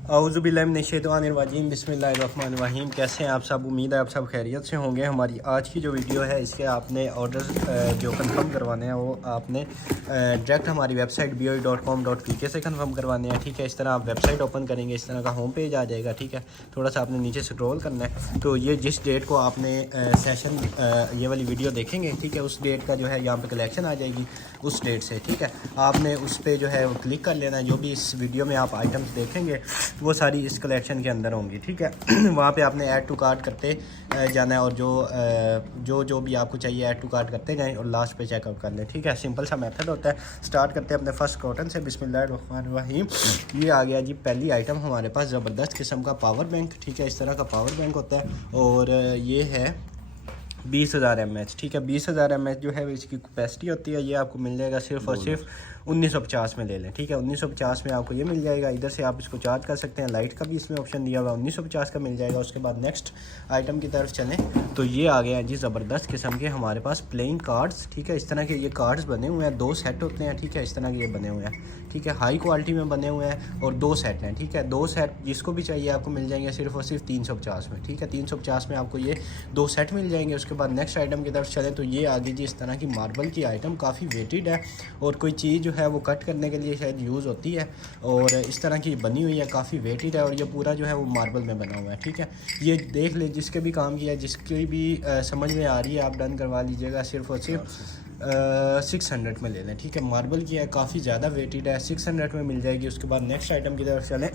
औज़ुबिल्लाहिमिनश्शैतानिर्रजीम बिस्मिल्लाहिर्रहमानिर्रहीम। कैसे हैं आप सब? उम्मीद है आप सब खैरियत से होंगे। हमारी आज की जो वीडियो है इसके आपने ऑर्डर जो कंफर्म करवाने हैं वो आपने डायरेक्ट हमारी वेबसाइट boi.com.pk से कंफर्म करवाने हैं। ठीक है, इस तरह आप वेबसाइट ओपन करेंगे, इस तरह का होम पेज आ जाएगा। ठीक है, थोड़ा सा आपने नीचे स्क्रॉल करना है तो ये जिस डेट को आपने सेशन ये वाली वीडियो देखेंगे, ठीक है, उस डेट का जो है यहाँ पे कलेक्शन आ जाएगी उस डेट से। ठीक है, आपने उस पर जो है वो क्लिक कर लेना है। जो भी इस वीडियो में आप आइटम्स देखेंगे वो सारी इस कलेक्शन के अंदर होंगी। ठीक है, वहाँ पे आपने ऐड टू कार्ट करते जाना है और जो भी आपको चाहिए ऐड टू कार्ट करते जाएं और लास्ट पे चेकआउट कर लें। ठीक है, सिंपल सा मेथड होता है। स्टार्ट करते हैं अपने फर्स्ट कॉटन से। बिस्मिल्लाहिर्रहमानिर्रहीम। ये आ गया जी पहली आइटम हमारे पास, ज़बरदस्त किस्म का पावर बैंक। ठीक है, इस तरह का पावर बैंक होता है और ये है 20,000 mAh। ठीक है, 20,000 mAh जो है इसकी कैपेसिटी होती है। ये आपको मिल जाएगा सिर्फ और सिर्फ 1950 में ले लें। ठीक है, 1950 में आपको ये मिल जाएगा। इधर से आप इसको चार्ज कर सकते हैं। लाइट का भी इसमें ऑप्शन दिया हुआ है, 1950 का मिल जाएगा। उसके बाद नेक्स्ट आइटम की तरफ चलें तो ये आ गया है जी ज़बरदस्त किस्म के हमारे पास प्लेइंग कार्ड्स। ठीक है, इस तरह के ये कार्ड्स बने हुए हैं, 2 सेट होते हैं। ठीक है, इस तरह के ये बने हुए हैं। ठीक है, हाई क्वालिटी में बने हुए हैं और 2 सेट हैं। ठीक है, 2 सेट जिसको भी चाहिए आपको मिल जाएंगे सिर्फ और सिर्फ 350 में। ठीक है, 350 में आपको ये 2 सेट मिल जाएंगे। उसके बाद नेक्स्ट आइटम की तरफ चलें तो ये आगे जी इस तरह की मार्बल की आइटम, काफ़ी वेटेड है और कोई चीज़ जो है वो कट करने के लिए शायद यूज़ होती है और इस तरह की बनी हुई है, काफ़ी वेटेड है और ये पूरा जो है वो मार्बल में बना हुआ है। ठीक है, ये देख ले, जिसके भी काम किया, जिसकी भी समझ में आ रही है आप डन करवा लीजिएगा। सिर्फ और सिर्फ 600 में ले लें। ठीक है, मार्बल की है, काफ़ी ज़्यादा वेटेड है, 600 में मिल जाएगी। उसके बाद नेक्स्ट आइटम की तरफ चलें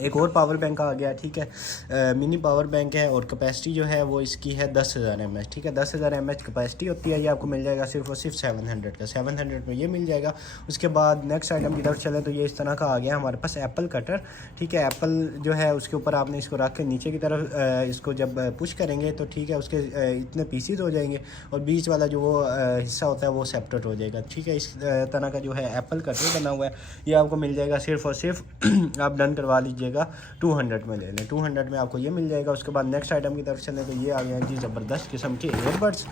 एक और पावर बैंक आ गया। ठीक है, मिनी पावर बैंक है और कैपेसिटी जो है वो इसकी है 10,000 mAh। ठीक है, 10,000 mAh कैपेसिटी होती है। ये आपको मिल जाएगा सिर्फ और सिर्फ 700 का, 700 में ये मिल जाएगा। उसके बाद नेक्स्ट आइटम की तरफ चलें तो ये इस तरह का आ गया हमारे पास एप्पल कटर। ठीक है, एप्पल जो है उसके ऊपर आपने इसको रख के नीचे की तरफ इसको जब पुश करेंगे तो ठीक है उसके इतने पीसीज हो जाएंगे और बीच वाला जो वो हिस्सा होता है वो सेपरेट हो जाएगा। ठीक है, इस तरह का जो है एप्पल कटर बना हुआ है। ये आपको मिल जाएगा सिर्फ और सिर्फ आप डन करवा लीजिएगा 200 में ले लें। 200 में आपको ये मिल जाएगा। उसके बाद नेक्स्ट आइटम की तरफ चलें तो ये आ गया जी ज़बरदस्त किस्म के एयरबड्स।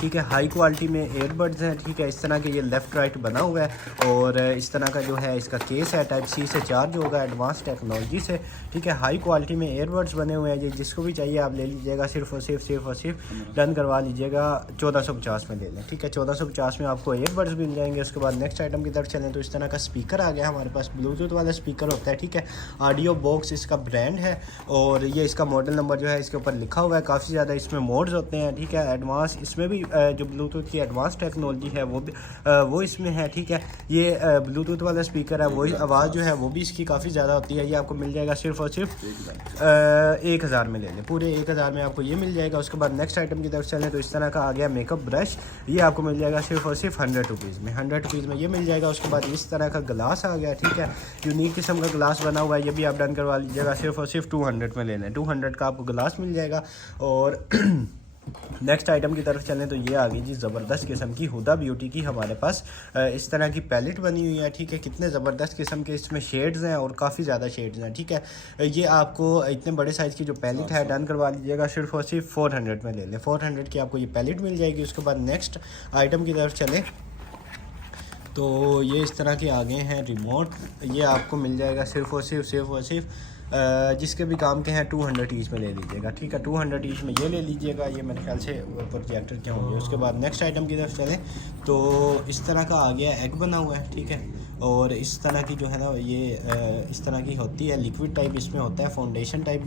ठीक है, हाई क्वालिटी में एयरबड्स हैं। ठीक है, इस तरह के ये लेफ़्ट राइट बना हुआ है और इस तरह का जो है इसका केस है, टाइप सी से चार्ज होगा एडवांस टेक्नोलॉजी से। ठीक है, हाई क्वालिटी में एयरबड्स बने हुए हैं। ये जिसको भी चाहिए आप ले लीजिएगा। सिर्फ और सिर्फ डन करवा लीजिएगा 1450 में ले लें। ठीक है, 1450 में आपको एयरबड्स मिल जाएंगे। उसके बाद नेक्स्ट आइटम की तरफ चलें तो इस तरह का स्पीकर आ गया हमारे पास, ब्लूटूथ वाला स्पीकर होता है। ठीक है, ऑडियो बॉक्स इसका ब्रांड है और ये इसका मॉडल नंबर जो है इसके ऊपर लिखा हुआ है। काफ़ी ज़्यादा इसमें मोड्स होते हैं। ठीक है, एडवांस इसमें भी जो ब्लूटूथ की एडवांस टेक्नोलॉजी है वो इसमें है। ठीक है, ये ब्लूटूथ वाला स्पीकर है, वही आवाज़ जो है वो भी इसकी काफ़ी ज़्यादा होती है। ये आपको मिल जाएगा सिर्फ और सिर्फ 1,000 में ले लें, पूरे 1,000 में आपको ये मिल जाएगा। उसके बाद नेक्स्ट आइटम की तरफ चलें तो इस तरह का आ गया मेकअप ब्रश। ये आपको मिल जाएगा सिर्फ और सिर्फ 100 रुपीज़ में, 100 रुपीज़ में ये मिल जाएगा। उसके बाद इस तरह का ग्लास आ गया। ठीक है, यूनिक किस्म का ग्लास बना हुआ है, ये भी आप डन करवा लीजिएगा। सिर्फ और सिर्फ 200 में ले लें, 200 का आपको ग्लास मिल जाएगा। और नेक्स्ट आइटम की तरफ चलें तो ये आ गई जी ज़बरदस्त किस्म की हुदा ब्यूटी की हमारे पास इस तरह की पैलेट बनी हुई है। ठीक है, कितने ज़बरदस्त किस्म के इसमें शेड्स हैं और काफ़ी ज़्यादा शेड्स हैं। ठीक है, ये आपको इतने बड़े साइज़ की जो पैलेट है डन करवा लीजिएगा। सिर्फ और सिर्फ 400 में ले लें, 400 की आपको ये पैलेट मिल जाएगी। उसके बाद नेक्स्ट आइटम की तरफ चलें तो ये इस तरह के आ गए हैं रिमोट। ये आपको मिल जाएगा सिर्फ और सिर्फ जिसके भी काम के हैं 200 ईच में ले लीजिएगा। ठीक है, 200 ईच में ये ले लीजिएगा। ये मेरे ख्याल से प्रोजेक्टर के होंगे। उसके बाद नेक्स्ट आइटम की तरफ चलें तो इस तरह का आ गया एग बना हुआ है। ठीक है, और इस तरह की जो है ना ये इस तरह की होती है, लिक्विड टाइप इसमें होता है, फाउंडेशन टाइप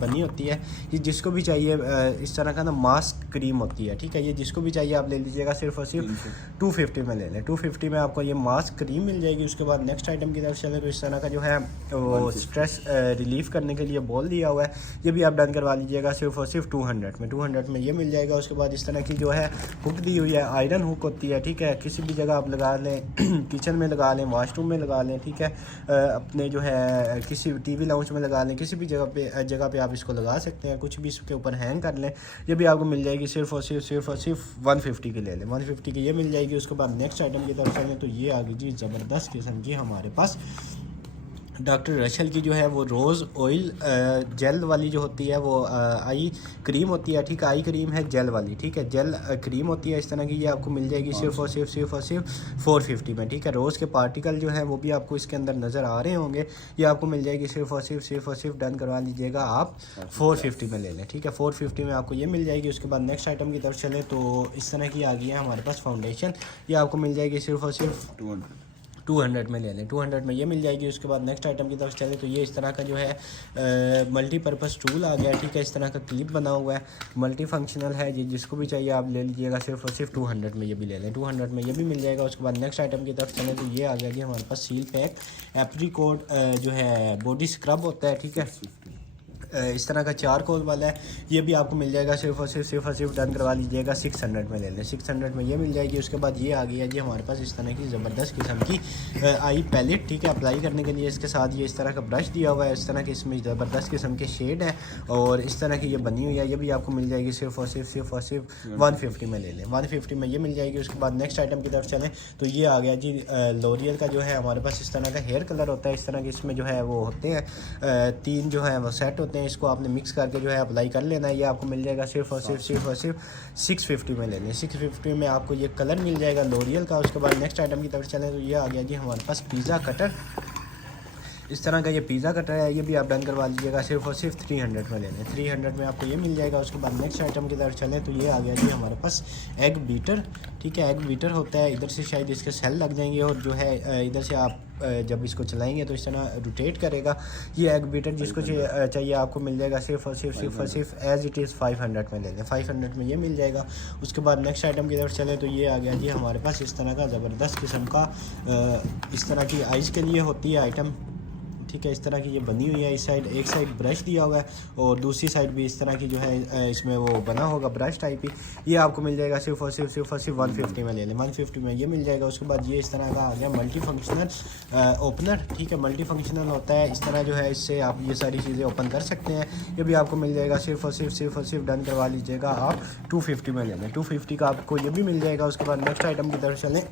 बनी होती है। ये जिसको भी चाहिए इस तरह का ना मास्क क्रीम होती है। ठीक है, ये जिसको भी चाहिए आप ले लीजिएगा। सिर्फ और सिर्फ 250 में ले लें, 250 में आपको ये मास्क क्रीम मिल जाएगी। उसके बाद नेक्स्ट आइटम की तरफ चलें तो इस तरह का जो है वो स्ट्रेस रिलीफ करने के लिए बॉल दिया हुआ है, ये भी आप डन करवा लीजिएगा। सिर्फ और सिर्फ 200 में ये मिल जाएगा। उसके बाद इस तरह की जो है हुक दी हुई है, आयरन हुक होती है। ठीक है, किसी भी जगह आप लगा लें, किचन में लगा लें, वॉशरूम में लगा लें। ठीक है, अपने जो है किसी टीवी लाउंज में लगा लें, किसी भी जगह पे आप इसको लगा सकते हैं, कुछ भी इसके ऊपर हैंग कर लें। ये भी आपको मिल जाएगी सिर्फ और सिर्फ 150 की ले लें, 150 की ये मिल जाएगी। उसके बाद नेक्स्ट आइटम की तरफ चलें तो ये आ गई जी ज़बरदस्त किस्म की हमारे पास डॉक्टर रशल की जो है वो रोज़ ऑयल जेल वाली जो होती है वो आई क्रीम होती है, ठीक है। आई क्रीम है जेल वाली, ठीक है। जेल क्रीम होती है इस तरह की, ये आपको मिल जाएगी सिर्फ और सिर्फ 450 में, ठीक है। रोज़ के पार्टिकल जो है वो भी आपको इसके अंदर नज़र आ रहे होंगे। ये आपको मिल जाएगी सिर्फ और सिर्फ डन करवा लीजिएगा आप 450 में ले लें, ठीक है। 450 में आपको ये मिल जाएगी। उसके बाद नेक्स्ट आइटम की तरफ चले तो इस तरह की आ गई है हमारे पास फाउंडेशन। ये आपको मिल जाएगी सिर्फ और सिर्फ 200 में ले लें, 200 में ये मिल जाएगी। उसके बाद नेक्स्ट आइटम की तरफ चले तो ये इस तरह का जो है मल्टीपर्पज़ टूल आ गया, ठीक है। इस तरह का क्लिप बना हुआ है, मल्टी फंक्शनल है जी, जिसको भी चाहिए आप ले लीजिएगा सिर्फ और सिर्फ 200 में ये भी ले लें, 200 में ये भी मिल जाएगा। उसके बाद नेक्स्ट आइटम की तरफ चले तो ये आ गया जी हमारे पास सील पैक एप्रीकोट जो है बॉडी स्क्रब होता है, ठीक है। इस तरह का चारकोल वाला है, ये भी आपको मिल जाएगा सिर्फ और सिर्फ डन करवा लीजिएगा 600 में ले लें, 600 में ये मिल जाएगी। उसके बाद ये आ गई है जी हमारे पास इस तरह की ज़बरदस्त किस्म की आई पैलेट, ठीक है। अप्लाई करने के लिए इसके साथ ये इस तरह का ब्रश दिया हुआ है, इस तरह के इसमें ज़बरदस्त किस्म के शेड है और इस तरह की ये बनी हुई है। ये भी आपको मिल जाएगी सिर्फ और सिर्फ 150 में ले लें, 150 में ये मिल जाएगी। उसके बाद नेक्स्ट आइटम की तरफ चलें तो ये आ गया जी लॉरियल का जो है हमारे पास इस तरह का हेयर कलर होता है। इस तरह के इसमें जो है वो होते हैं 3 जो है वो सेट होते हैं, इसको आपने मिक्स करके जो है अप्लाई कर लेना है। ये आपको मिल जाएगा सिर्फ और सिर्फ 650 में ले लें, 650 में आपको ये कलर मिल जाएगा लॉरियल का। उसके बाद नेक्स्ट आइटम की तरफ चलें तो ये आ गया जी हमारे पास पिज़्ज़ा कटर। इस तरह का ये पिज़्ज़ा कटर है, ये भी आप डन करवा लीजिएगा सिर्फ और सिर्फ 300 में ले लें, 300 में आपको ये मिल जाएगा। उसके बाद नेक्स्ट आइटम की तरफ चलें तो ये आ गया जी हमारे पास एग बीटर, ठीक है। एग बीटर होता है, इधर से शायद इसके सेल लग जाएंगे और जो है इधर से आप जब इसको चलाएंगे तो इस तरह रोटेट करेगा। ये एग बीटर जिसको चाहिए आपको मिल जाएगा सिर्फ और सिर्फ एज इट इज़ 500 में ले लें, 500 में ये मिल जाएगा। उसके बाद नेक्स्ट आइटम की तरफ चले तो ये आ गया जी हमारे पास इस तरह का ज़बरदस्त किस्म का इस तरह की आइज़ के लिए होती है आइटम, ठीक है। इस तरह की ये बनी हुई है, इस साइड एक साइड ब्रश दिया हुआ है और दूसरी साइड भी इस तरह की जो है इसमें वो बना होगा ब्रश टाइप ही। ये आपको मिल जाएगा सिर्फ और सिर्फ 150 में ले लें, 150 में ये मिल जाएगा। उसके बाद ये इस तरह का आ गया मल्टी फंक्शनल ओपनर, ठीक है। मल्टी फंक्शनल होता है इस तरह जो है, इससे आप ये सारी चीज़ें ओपन कर सकते हैं। ये भी आपको मिल जाएगा सिर्फ और सिर्फ डन करवा लीजिएगा आप 250 में ले लें, 250 का आपको ये भी मिल जाएगा। उसके बाद नेक्स्ट आइटम की तरफ चलें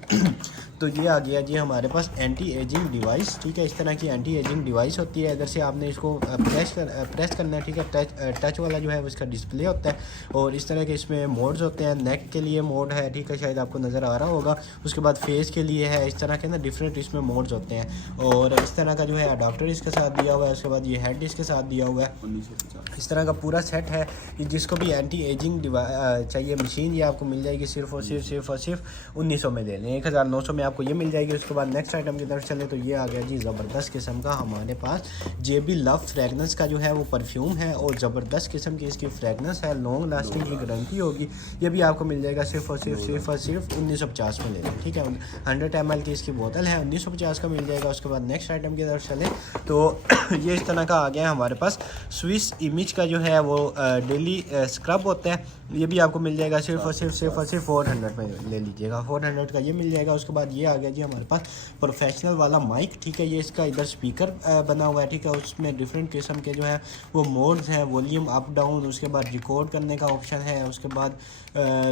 तो ये आ गया जी हमारे पास एंटी एजिंग डिवाइस, ठीक है। इस तरह की एंटी एजिंग डिवाइस होती है, इधर से आपने इसको प्रेस करना है, ठीक है। टच वाला जो है वो इसका डिस्प्ले होता है और इस तरह के इसमें मोड्स होते हैं। नेक के लिए मोड है, ठीक है, शायद आपको नज़र आ रहा होगा। उसके बाद फेस के लिए है, इस तरह के ना डिफरेंट इसमें मोड्स होते हैं और इस तरह का जो है अडाप्टर इसके साथ दिया हुआ है। उसके बाद ये हेड इसके साथ दिया हुआ है, 1950 इस तरह का पूरा सेट है। जिसको भी एंटी एजिंग चाहिए मशीन, ये आपको मिल जाएगी सिर्फ और सिर्फ 1900 में ले लें, 1900 में आपको ये मिल जाएगी। उसके बाद नेक्स्ट आइटम की तरफ चले तो ये आ गया जी ज़बरदस्त किस्म का हमारे पास JB लव फ्रेगनेंस का जो है वो परफ्यूम है और ज़बरदस्त किस्म की इसकी फ्रेगनेंस है, लॉन्ग लास्टिंग की गारंटी होगी। ये भी आपको मिल जाएगा सिर्फ और सिर्फ 1950 में ले लें, ठीक है। 100 ml की इसकी बोतल है, 1950 का मिल जाएगा। उसके बाद नेक्स्ट आइटम की तरफ चले तो ये इस तरह का आ गया हमारे पास स्विस इमेज का जो है वो डेली स्क्रब होता है। ये भी आपको मिल जाएगा सिर्फ और सिर्फ 400 में ले लीजिएगा, 400 का ये मिल जाएगा। उसके बाद ये आ गया जी हमारे पास प्रोफेशनल वाला माइक, ठीक है। ये इसका इधर स्पीकर बना हुआ है, ठीक है। उसमें डिफरेंट किस्म के जो है वो मोड्स हैं, वॉल्यूम अप डाउन, उसके बाद रिकॉर्ड करने का ऑप्शन है, उसके बाद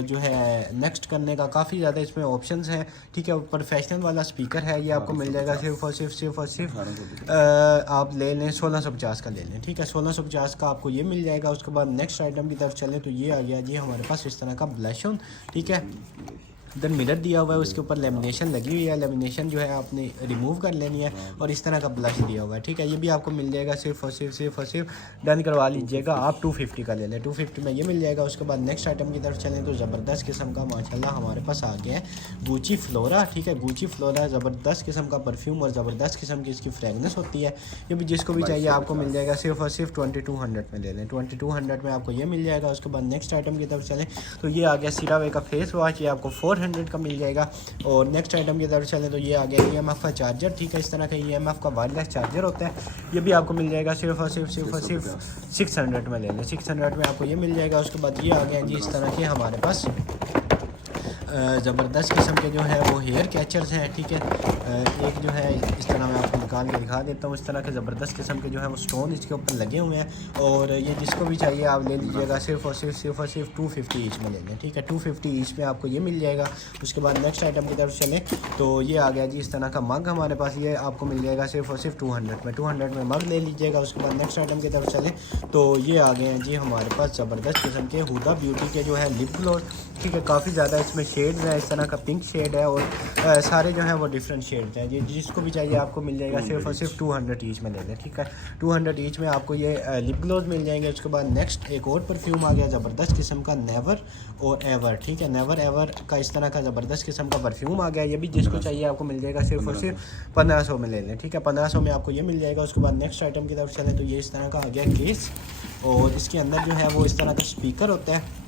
जो है नेक्स्ट करने का काफ़ी ज़्यादा इसमें ऑप्शंस हैं, ठीक है। प्रोफेशनल वाला स्पीकर है, ये आपको मिल जाएगा सिर्फ और सिर्फ आप ले लें 1650 का ले लें, ठीक है। 1650 का आपको ये मिल जाएगा। उसके बाद नेक्स्ट आइटम की तरफ चलें तो ये आ गया जी हमारे पास इस तरह का ब्लश ऑन, ठीक है। इधर मिरर दिया हुआ है, उसके ऊपर लेमिनेशन लगी हुई है, लेमिनेशन जो है आपने रिमूव कर लेनी है और इस तरह का ब्लश दिया हुआ है, ठीक है। ये भी आपको मिल जाएगा सिर्फ और सिर्फ डन करवा लीजिएगा आप 250 का ले लें, 250 में ये मिल जाएगा। उसके बाद नेक्स्ट आइटम की तरफ चलें तो ज़बरदस्त किस्म का माशाल्लाह हमारे पास आ गया है गुची फ्लोरा, ठीक है। गुची फ्लोरा ज़बरदस्त किस्म का परफ्यूम और ज़बरदस्त किस्म की इसकी फ्रेगनेंस होती है। ये भी जिसको भी चाहिए आपको मिल जाएगा सिर्फ और सिर्फ 2200 में ले लें, 2200 में आपको ये मिल जाएगा। उसके बाद नेक्स्ट आइटम की तरफ चलें तो ये आ गया सीरावे का फेस वॉश, ये आपको 400 का मिल जाएगा। और नेक्स्ट आइटम की तरफ चलें तो ये आ गया EMF का चार्जर, ठीक है। इस तरह का EMF का वायरलेस चार्जर होता है, ये भी आपको मिल जाएगा सिर्फ और सिर्फ 600 में ले लें, 600 में आपको ये मिल जाएगा। उसके बाद ये आ गया जी इस तरह के हमारे पास ज़बरदस्त किस्म के जो है वो हेयर कैचर्स हैं, ठीक है। एक जो है इस तरह मैं आपको निकाल के दिखा देता हूँ। इस तरह के ज़बरदस्त किस्म के जो है वो स्टोन इसके ऊपर लगे हुए हैं, और ये जिसको भी चाहिए आप ले लीजिएगा। सिर्फ और सिर्फ 250 ईच में ले लें, ठीक है। 250 ईच में आपको ये मिल जाएगा। उसके बाद नेक्स्ट आइटम की तरफ चलें तो ये आ गया जी इस तरह का मग हमारे पास, ये आपको मिल जाएगा सिर्फ और सिर्फ 200 में। 200 में मग ले लीजिएगा। उसके बाद नेक्स्ट आइटम की तरफ चलें तो ये आ गए हैं जी हमारे पास ज़बरदस्त किस्म के हुदा ब्यूटी के जो है लिप ग्लोस, ठीक है। काफ़ी ज़्यादा इसमें शेड्स हैं, इस तरह का पिंक शेड है, और सारे जो हैं वो डिफरेंट शेड्स हैं। ये जिसको भी चाहिए आपको मिल जाएगा सिर्फ और सिर्फ 200 ईच में ले लें, ठीक है। 200 ईच में आपको ये लिप ग्लोस मिल जाएंगे। उसके बाद नेक्स्ट एक और परफ्यूम आ गया ज़बरदस्त किस्म का, नेवर और एवर, ठीक है। नेवर एवर का इस तरह का ज़बरदस्त किस्म का परफ्यूम आ गया। ये भी जिसको चाहिए आपको मिल जाएगा सिर्फ और सिर्फ 1500 में ले लें, ठीक है। 1500 में आपको ये मिल जाएगा। उसके बाद नेक्स्ट आइटम की तरफ चलें तो ये इस तरह का आ गया केस, और इसके अंदर जो है वो इस तरह का स्पीकर होता है,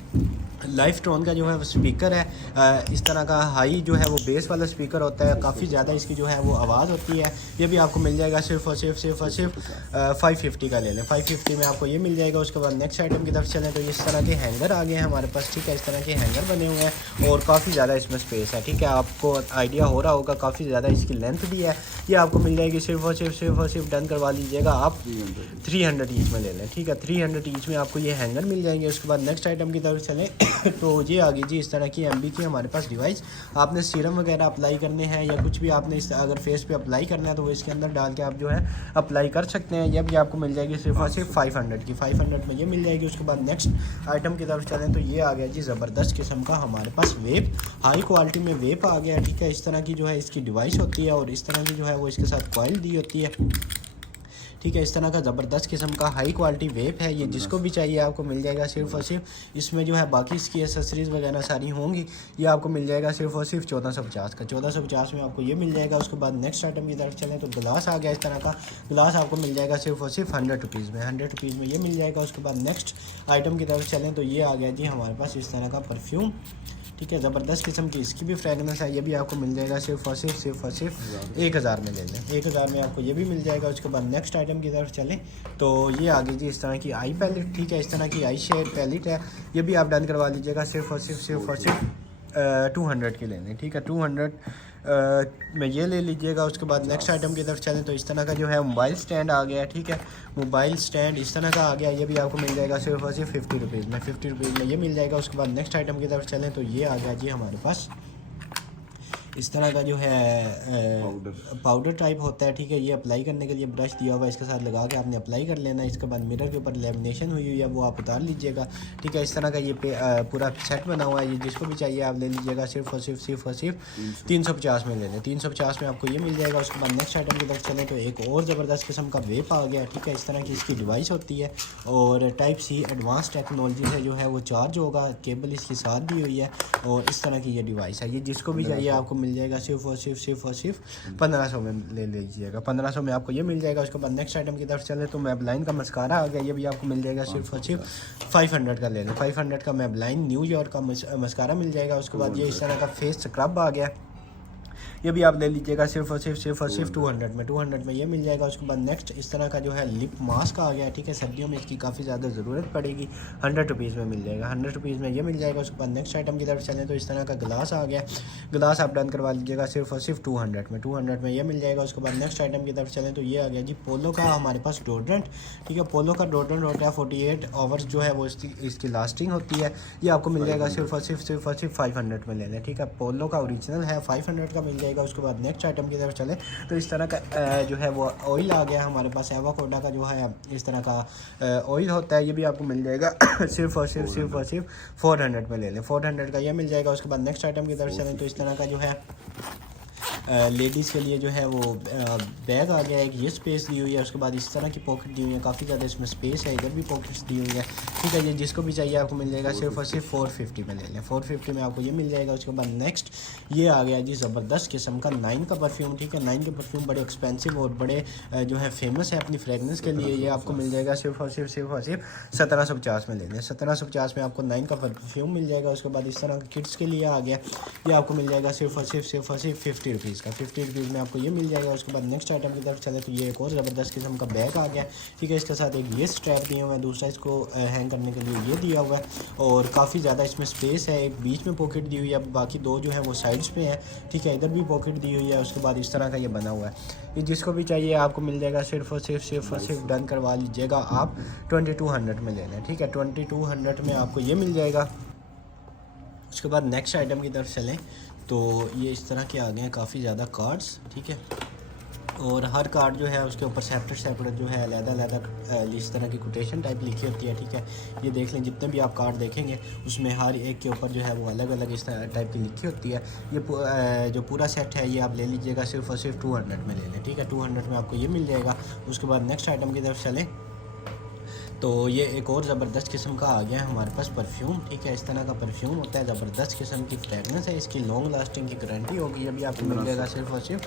लाइफ टोन का जो है वो स्पीकर है। इस तरह का हाई जो है वो बेस वाला स्पीकर होता है, काफ़ी ज़्यादा इसकी जो है वो आवाज़ होती है। ये भी आपको मिल जाएगा सिर्फ और सिर्फ 550 का ले लें। 550 में आपको ये मिल जाएगा। उसके बाद नेक्स्ट आइटम की तरफ चलें तो इस तरह के हैंगर आ गए हैं हमारे पास, ठीक है। इस तरह के हैंगर बने हुए हैं और काफ़ी ज़्यादा इसमें स्पेस है, ठीक है। आपको आइडिया हो रहा होगा, काफ़ी ज़्यादा इसकी लेंथ भी है। ये आपको मिल जाएगी सिर्फ और सिर्फ डन करवा लीजिएगा आप 300 ईच में ले लें, ठीक है। 300 ईच में आपको ये हैंगर मिल जाएंगे। उसके बाद नेक्स्ट आइटम की तरफ चलें तो ये आ गई जी इस तरह की MB की हमारे पास डिवाइस। आपने सीरम वगैरह अप्लाई करने हैं या कुछ भी आपने इस अगर फेस पे अप्लाई करना है तो वो इसके अंदर डाल के आप जो है अप्लाई कर सकते हैं। ये भी आपको मिल जाएगी सिर्फ और सिर्फ 500 की, 500 में ये मिल जाएगी। उसके बाद नेक्स्ट आइटम की तरफ चलें तो ये आ गया जी ज़बरदस्त किस्म का हमारे पास वेप, हाई क्वालिटी में वेप आ गया, ठीक है। इस तरह की जो है इसकी डिवाइस होती है, और इस तरह की जो है वो इसके साथ कॉइल दी होती है, ठीक है। इस तरह का ज़बरदस्त किस्म का हाई क्वालिटी वेप है। ये जिसको भी चाहिए आपको मिल जाएगा सिर्फ और सिर्फ। इसमें जो है बाकी इसकी एसेसरीज़ वगैरह सारी होंगी, ये आपको मिल जाएगा सिर्फ और सिर्फ 1450 का। 1450 में आपको ये मिल जाएगा। उसके बाद नेक्स्ट आइटम की तरफ चलें तो ग्लास आ गया इस तरह का, ग्लास आपको मिल जाएगा सिर्फ और सिर्फ 100 रुपीज़ में, 100 रुपीज़ में ये मिल जाएगा। उसके बाद नेक्स्ट आइटम की तरफ चलें तो ये आ गया जी हमारे पास इस तरह का परफ्यूम, ठीक है। ज़बरदस्त किस्म की इसकी भी फ्रेगनेंस है। ये भी आपको मिल जाएगा सिर्फ और सिर्फ 1000 में ले लें, 1000 में आपको ये भी मिल जाएगा। उसके बाद नेक्स्ट आइटम की तरफ चलें तो ये आ गई जी इस तरह की आई पैलेट, ठीक है। इस तरह की आई शेड पैलेट है। ये भी आप डन करवा लीजिएगा सिर्फ और सिर्फ 200 की ले लें, ठीक है। 200 में ये ले लीजिएगा। उसके बाद नेक्स्ट आइटम की तरफ चलें तो इस तरह का जो है मोबाइल स्टैंड आ गया, ठीक है। मोबाइल स्टैंड इस तरह का आ गया। ये भी आपको मिल जाएगा सिर्फ और सिर्फ 50 रुपीज़ में, 50 रुपीज़ में ये मिल जाएगा। उसके बाद नेक्स्ट आइटम की तरफ चलें तो ये आ गया जी हमारे पास इस तरह का जो है पाउडर टाइप होता है, ठीक है। ये अप्लाई करने के लिए ब्रश दिया हुआ है, इसके साथ लगा के आपने अप्लाई कर लेना। इसके बाद मिरर के ऊपर लेमिनेशन हुई हुई है वो आप उतार लीजिएगा, ठीक है। इस तरह का ये पूरा सेट बना हुआ है। ये जिसको भी चाहिए आप ले लीजिएगा सिर्फ और सिर्फ 350 में ले लें, 350 में आपको ये मिल जाएगा। उसके बाद नेक्स्ट आइटम की तरफ चलें तो एक और ज़बरदस्त किस्म का वेप आ गया, ठीक है। इस तरह की इसकी डिवाइस होती है, और टाइप C एडवांस टेक्नोलॉजी से जो है वो चार्ज होगा, केबल इसकी साथ दी हुई है, और इस तरह की ये डिवाइस है। ये जिसको भी चाहिए आपको मिल जाएगा सिर्फ और सिर्फ 1500 में ले लीजिएगा, 1500 में आपको ये मिल जाएगा। उसके बाद नेक्स्ट आइटम की तरफ चले तो मैबलाइन का मस्कारा आ गया। ये भी आपको मिल जाएगा सिर्फ और सिर्फ 500 का ले लें, 500 का मैबलाइन न्यूयॉर्क का मस्कारा मिल जाएगा। उसके बाद ये इस तरह का फेस स्क्रब आ गया। ये भी आप ले लीजिएगा सिर्फ और सिर्फ 200 में ये मिल जाएगा। उसके बाद नेक्स्ट इस तरह का जो है लिप मास्क आ गया, ठीक है। सर्दियों में इसकी काफ़ी ज़्यादा ज़रूरत पड़ेगी, 100 रुपीज़ में मिल जाएगा, 100 रुपीज़ में ये मिल जाएगा। उसके बाद नेक्स्ट आइटम की तरफ चलें तो इस तरह का ग्लास आ गया। ग्लास आप डन करवा लीजिएगा सिर्फ और सिर्फ 200 में ये मिल जाएगा। उसके बाद नेक्स्ट आइटम की तरफ चलें तो ये आ गया जी पोलो का हमारे पास डोड्रेंट, ठीक है। पोलो का डोड्रेंट होता है 48 आवर्स जो है वो इसकी लास्टिंग होती है। ये आपको मिल जाएगा सिर्फ और सिर्फ 500 में ले लें, ठीक है। पोलो का ओरिजिनल है, 500 का मिल जाएगा। उसके बाद नेक्स्ट आइटम की तरफ चले तो इस तरह का जो है वो ऑयल आ गया हमारे पास। एवाकोडा का जो है इस तरह का ऑयल होता है। ये भी आपको मिल जाएगा सिर्फ और सिर्फ 400 में ले लें, 400 का ये मिल जाएगा। उसके बाद नेक्स्ट आइटम की तरफ चलें तो इस तरह का जो है लेडीज़ के लिए जो है वो बैग आ गया। एक ये स्पेस दी हुई है। उसके बाद इस तरह की पॉकेट दी हुई है, काफ़ी ज़्यादा इसमें स्पेस है। इधर भी पॉकेट्स दी हुई है, ठीक है। ये जिसको भी चाहिए आपको मिल जाएगा सिर्फ और सिर्फ 450 में ले लें, 450 में आपको ये मिल जाएगा। उसके बाद नेक्स्ट ये आ गया जी ज़बरदस्त किस्म का 9 का परफ्यूम, ठीक है। 9 के परफ्यूम बड़े एक्सपेंसिव और बड़े जो है फेमस है अपनी फ्रेगनेंस के लिए। ये आपको मिल जाएगा सिर्फ और सिर्फ 1750 में ले लें, 1750 में आपको 9 का परफ्यूम मिल जाएगा। उसके बाद इस तरह का किड्स के लिए आ गया। ये आपको मिल जाएगा सिर्फ और सिर्फ 50 रुपीज़ रुपीज़ का, 50 रुपीज़ में आपको ये मिल जाएगा। उसके बाद नेक्स्ट आइटम की तरफ चले तो ये एक और ज़बरदस्त किस्म का बैग आ गया, ठीक है। इसके साथ एक ये स्ट्रैप दिया हुआ है, दूसरा इसको हैंग करने के लिए ये दिया हुआ है और काफ़ी ज़्यादा इसमें स्पेस है। एक बीच में पॉकेट दी हुई है, बाकी दो जो है वो साइड्स पे है, ठीक है। इधर भी पॉकेट दी हुई है। उसके बाद इस तरह का ये बना हुआ है। ये जिसको भी चाहिए आपको मिल जाएगा। सिर्फ और सिर्फ डन करवा लीजिएगा आप 2200 में ले लें, ठीक है। 2200 में आपको ये मिल जाएगा। उसके बाद नेक्स्ट आइटम की तरफ चलें तो ये इस तरह के आ गए हैं काफ़ी ज़्यादा कार्ड्स, ठीक है। और हर कार्ड जो है उसके ऊपर सेपरेट जो है अलग-अलग इस तरह की कोटेशन टाइप लिखी होती है, ठीक है। ये देख लें, जितने भी आप कार्ड देखेंगे उसमें हर एक के ऊपर जो है वो अलग अलग इस टाइप की लिखी होती है। ये जो पूरा सेट है ये आप ले लीजिएगा सिर्फ और सिर्फ 200 में ले लें, ठीक है। 200 में आपको ये मिल जाएगा। उसके बाद नेक्स्ट आइटम की तरफ चलें तो ये एक और ज़बरदस्त किस्म का आ गया है हमारे पास परफ्यूम, ठीक है। इस तरह का परफ्यूम होता है, ज़बरदस्त किस्म की फ्रेगनेंस है, इसकी लॉन्ग लास्टिंग की गारंटी होगी। ये भी आपको मिल जाएगा सिर्फ और सिर्फ